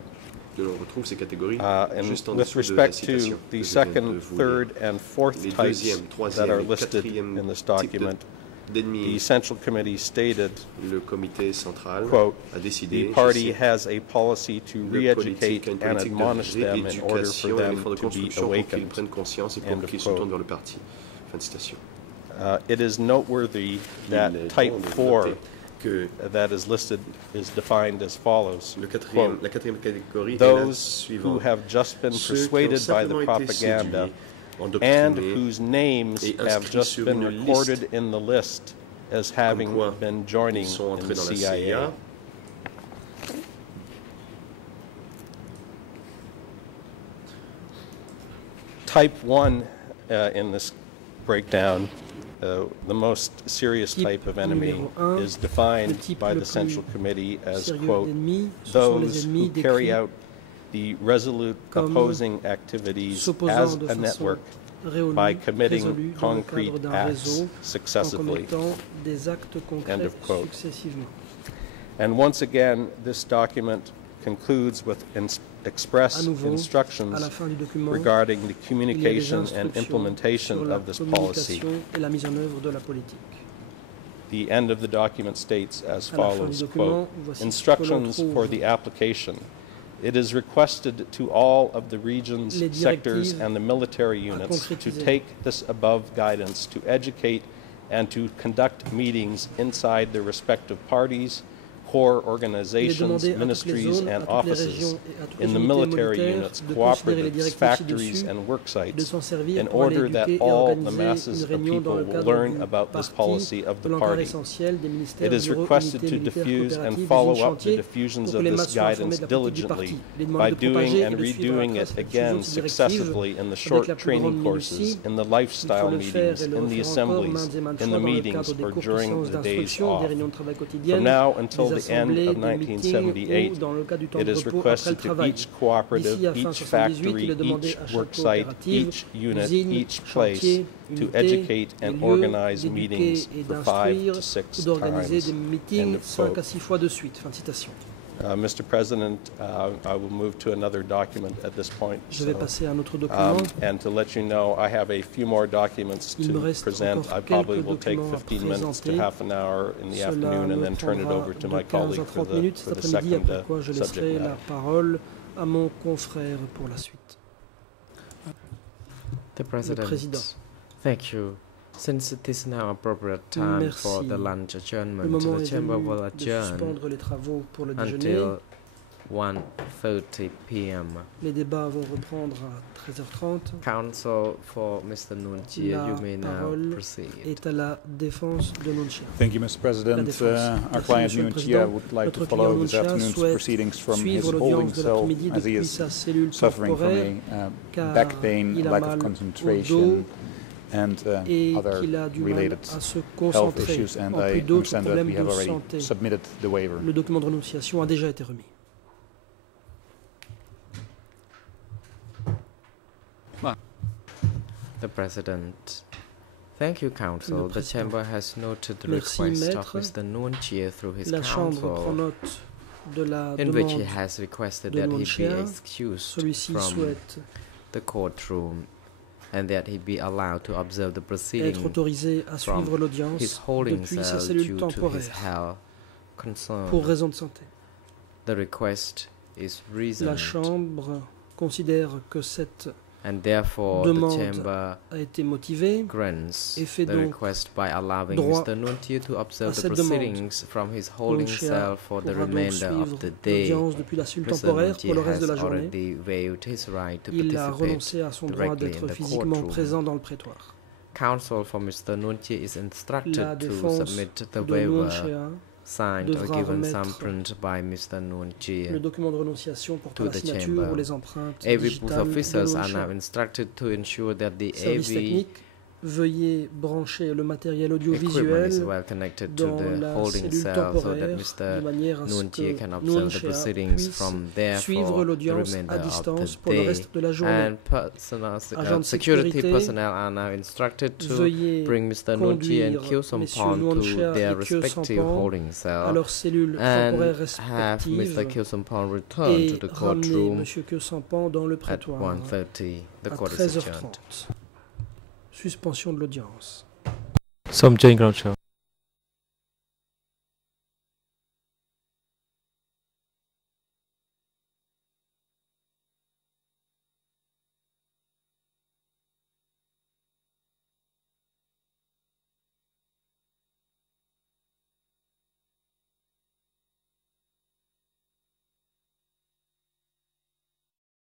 On retrouve ces catégories And juste en with dessous de la respect citation to que the je viens de second, vous third, lire. and fourth Les types deuxième, that troisième are et listed quatrième in this types document, the d'ennemis, Central Committee stated, le comité central quote, a décidé, the party je cite, has a policy to le re-educate politique a une and politique admonish de them in order for rééducation et un them effort de to be construction pour qu'ils awakened. prennent conscience et End pour of qu'ils se quote. tournent vers le parti. Fin de citation. It is noteworthy that Il est type bon de 4 noter que that is listed is defined as follows. la Quote, quatrième catégorie est la those who suivante. have just been Ceux qui ont persuaded by the simplement été propaganda séduits, and endoctrinés, whose names et have inscrits just sur been une recorded liste, in the list as having quoi been joining ils sont in entrés the dans la CIA. CIA. Type 1 in this breakdown, the most serious Type type of enemy numéro un, is defined le type by le the plus Central Committee as, sérieux quote, d'ennemis, ce sont les those ennemis who carry décrits out the resolute comme opposing activities s'opposant as de a façon network résolue, by committing résolue dans le concrete cadre d'un acts réseau en successively. commettant des actes concrets of quote. successivement. And once again, this document concludes with express À nouveau, instructions à la fin du document, regarding the il y a des communication and instructions implementation sur la of this policy. communication et la mise en œuvre de la politique. The end of the document states as À la fin du follows, document, quote, voici ce que l'on instructions trouve. for the application. It is requested to all of the regions, Les sectors, directives and the military à units to concrétiser. take this above guidance to educate and to conduct meetings inside their respective parties, core Il est organizations, demandé à toutes les ministries, zones, à and toutes les offices régions et à toutes les in the unités military militaires units, de considérer les cooperatives, directives factories, ci-dessus, and work de sites s'en servir in pour aller order that éduquer et all the organiser masses une of réunion dans people le will cadre learn du about this parti policy of de the l'encart party. essentiel des ministères, It is bureaux, requested unités to militaires, diffuse and coopératives, follow usines, up the chantiers, diffusions pour of que les this masses soient informées guidance de la politique du diligently parti. Les by demandes de doing propager et and de suivre à la redoing trace it les again diffusions de ces directives successively in the avec short la plus training grande courses, minutie. in the Il faut lifestyle le faire meetings, et le in the refaire encore assemblies, maintes et maintes in fois the dans le meetings, cadre des or cours during séances the days d'instruction, des off. réunions de travail From quotidiennes, now until des the end assemblées, of des meetings 1978, ou dans le cas du temps it de is repos après le requested to travail. each cooperative, D'ici à fin each 78, factory, il est demandé each à chaque work site, coopérative, each unit, usine, each place chantier, to unité, educate des and lieux organize d'éduquer meetings et for 5 d'instruire to 6 ou d'organiser des times. End meetings of 5 quote. à 6 fois de suite. Fin de citation. Mr. President, I will move to another document at this point. Je vais So, passer à un autre document. and to let you know, I have a few more documents Il me to reste present. encore I probably quelques will take documents à 15 minutes to présenter. half an hour in the Cela afternoon and me then turn it prendra over to de my 15 à colleague for 30 minutes the cet après-midi, second après quoi je laisserai subject la matter. parole à mon confrère pour la suite. The President. président. Thank you Since it is now appropriate time for the Merci. lunch Le adjournment, moment the est chamber venu will de adjourn suspendre les travaux pour le déjeuner. until 1:30 p.m. Les débats vont reprendre à 13h30. Counsel for Mr. Nuntia, La you may now parole proceed. est à la défense de Nuntia. Thank you, Mr. President. défense. Our Merci, client Monsieur le Nuncia Président. would like to Notre follow client this Nuncia afternoon's souhaite proceedings from his suivre holding l'audience de cell, l'après-midi as he depuis is sa cellule suffering from temporaire, a car back pain, il a lack mal of au dos concentration, and et other qu'il a du mal related à se health concentrer, issues. And en I plus d'autres understand that problèmes we have de already santé. submitted the waiver. Le document de renonciation a déjà été remis. The President. Thank you, Counsel. Le The Président. chamber has noted the Merci, request of Maître. Mr. Nuntia through his La Chambre prend counsel, note de la in which he demande. has requested de that he be Nuntia. excused Celui-ci from souhaite the courtroom and that he be allowed to observe the être proceeding autorisé à from suivre his l'audience holding depuis sa cell cellule due to his temporaire health concern. pour raison de santé. The request is La reasoned, Chambre considère que cette and therefore the demande chamber a été motivée grants et fait the donc request by allowing droit Mr. Nuntia to observe à the cette demande. proceedings from his holding Nuntia cell for the pourra donc remainder of suivre the day. l'audience depuis la cellule Mr. temporaire pour le Nuntia reste de la has journée. already waived his right to Il a participate. renoncé à son droit directly d'être in the physiquement courtroom. présent dans le prétoire. Counsel for Mr. Nuntia is instructed La to défense submit the de waiver Nuntia, signed or devra given remettre thumbprint by Mr. Nuntia. le document de renonciation portant to la the signature chamber. ou les empreintes AV booth digitales de officers are Nuntia. now instructed to ensure that the Service AV technique, veuillez brancher le matériel equipment is audiovisuel well connected to dans the la holding cellule cell so that temporaire de Mr. manière à ce Nuntia que can observe the Nuntia proceedings puisse from there suivre for the l'audience remainder à of distance the pour le day. reste de la journée. And personal, Agents de security sécurité, personnel are now instructed to Veuillez bring Mr. Nuntia and conduire Kyo messieurs Sompon to Nuntia their et Kyo respective Sompon holding à cell leurs cellules and temporaires have Mr. respectives Kyo Sompon return to et the ramener courtroom M. Kyo Sampan dans le at prétoire 1:30. The à court is adjourned. 13h30. Suspension de l'audience. Som Jane Ground Show.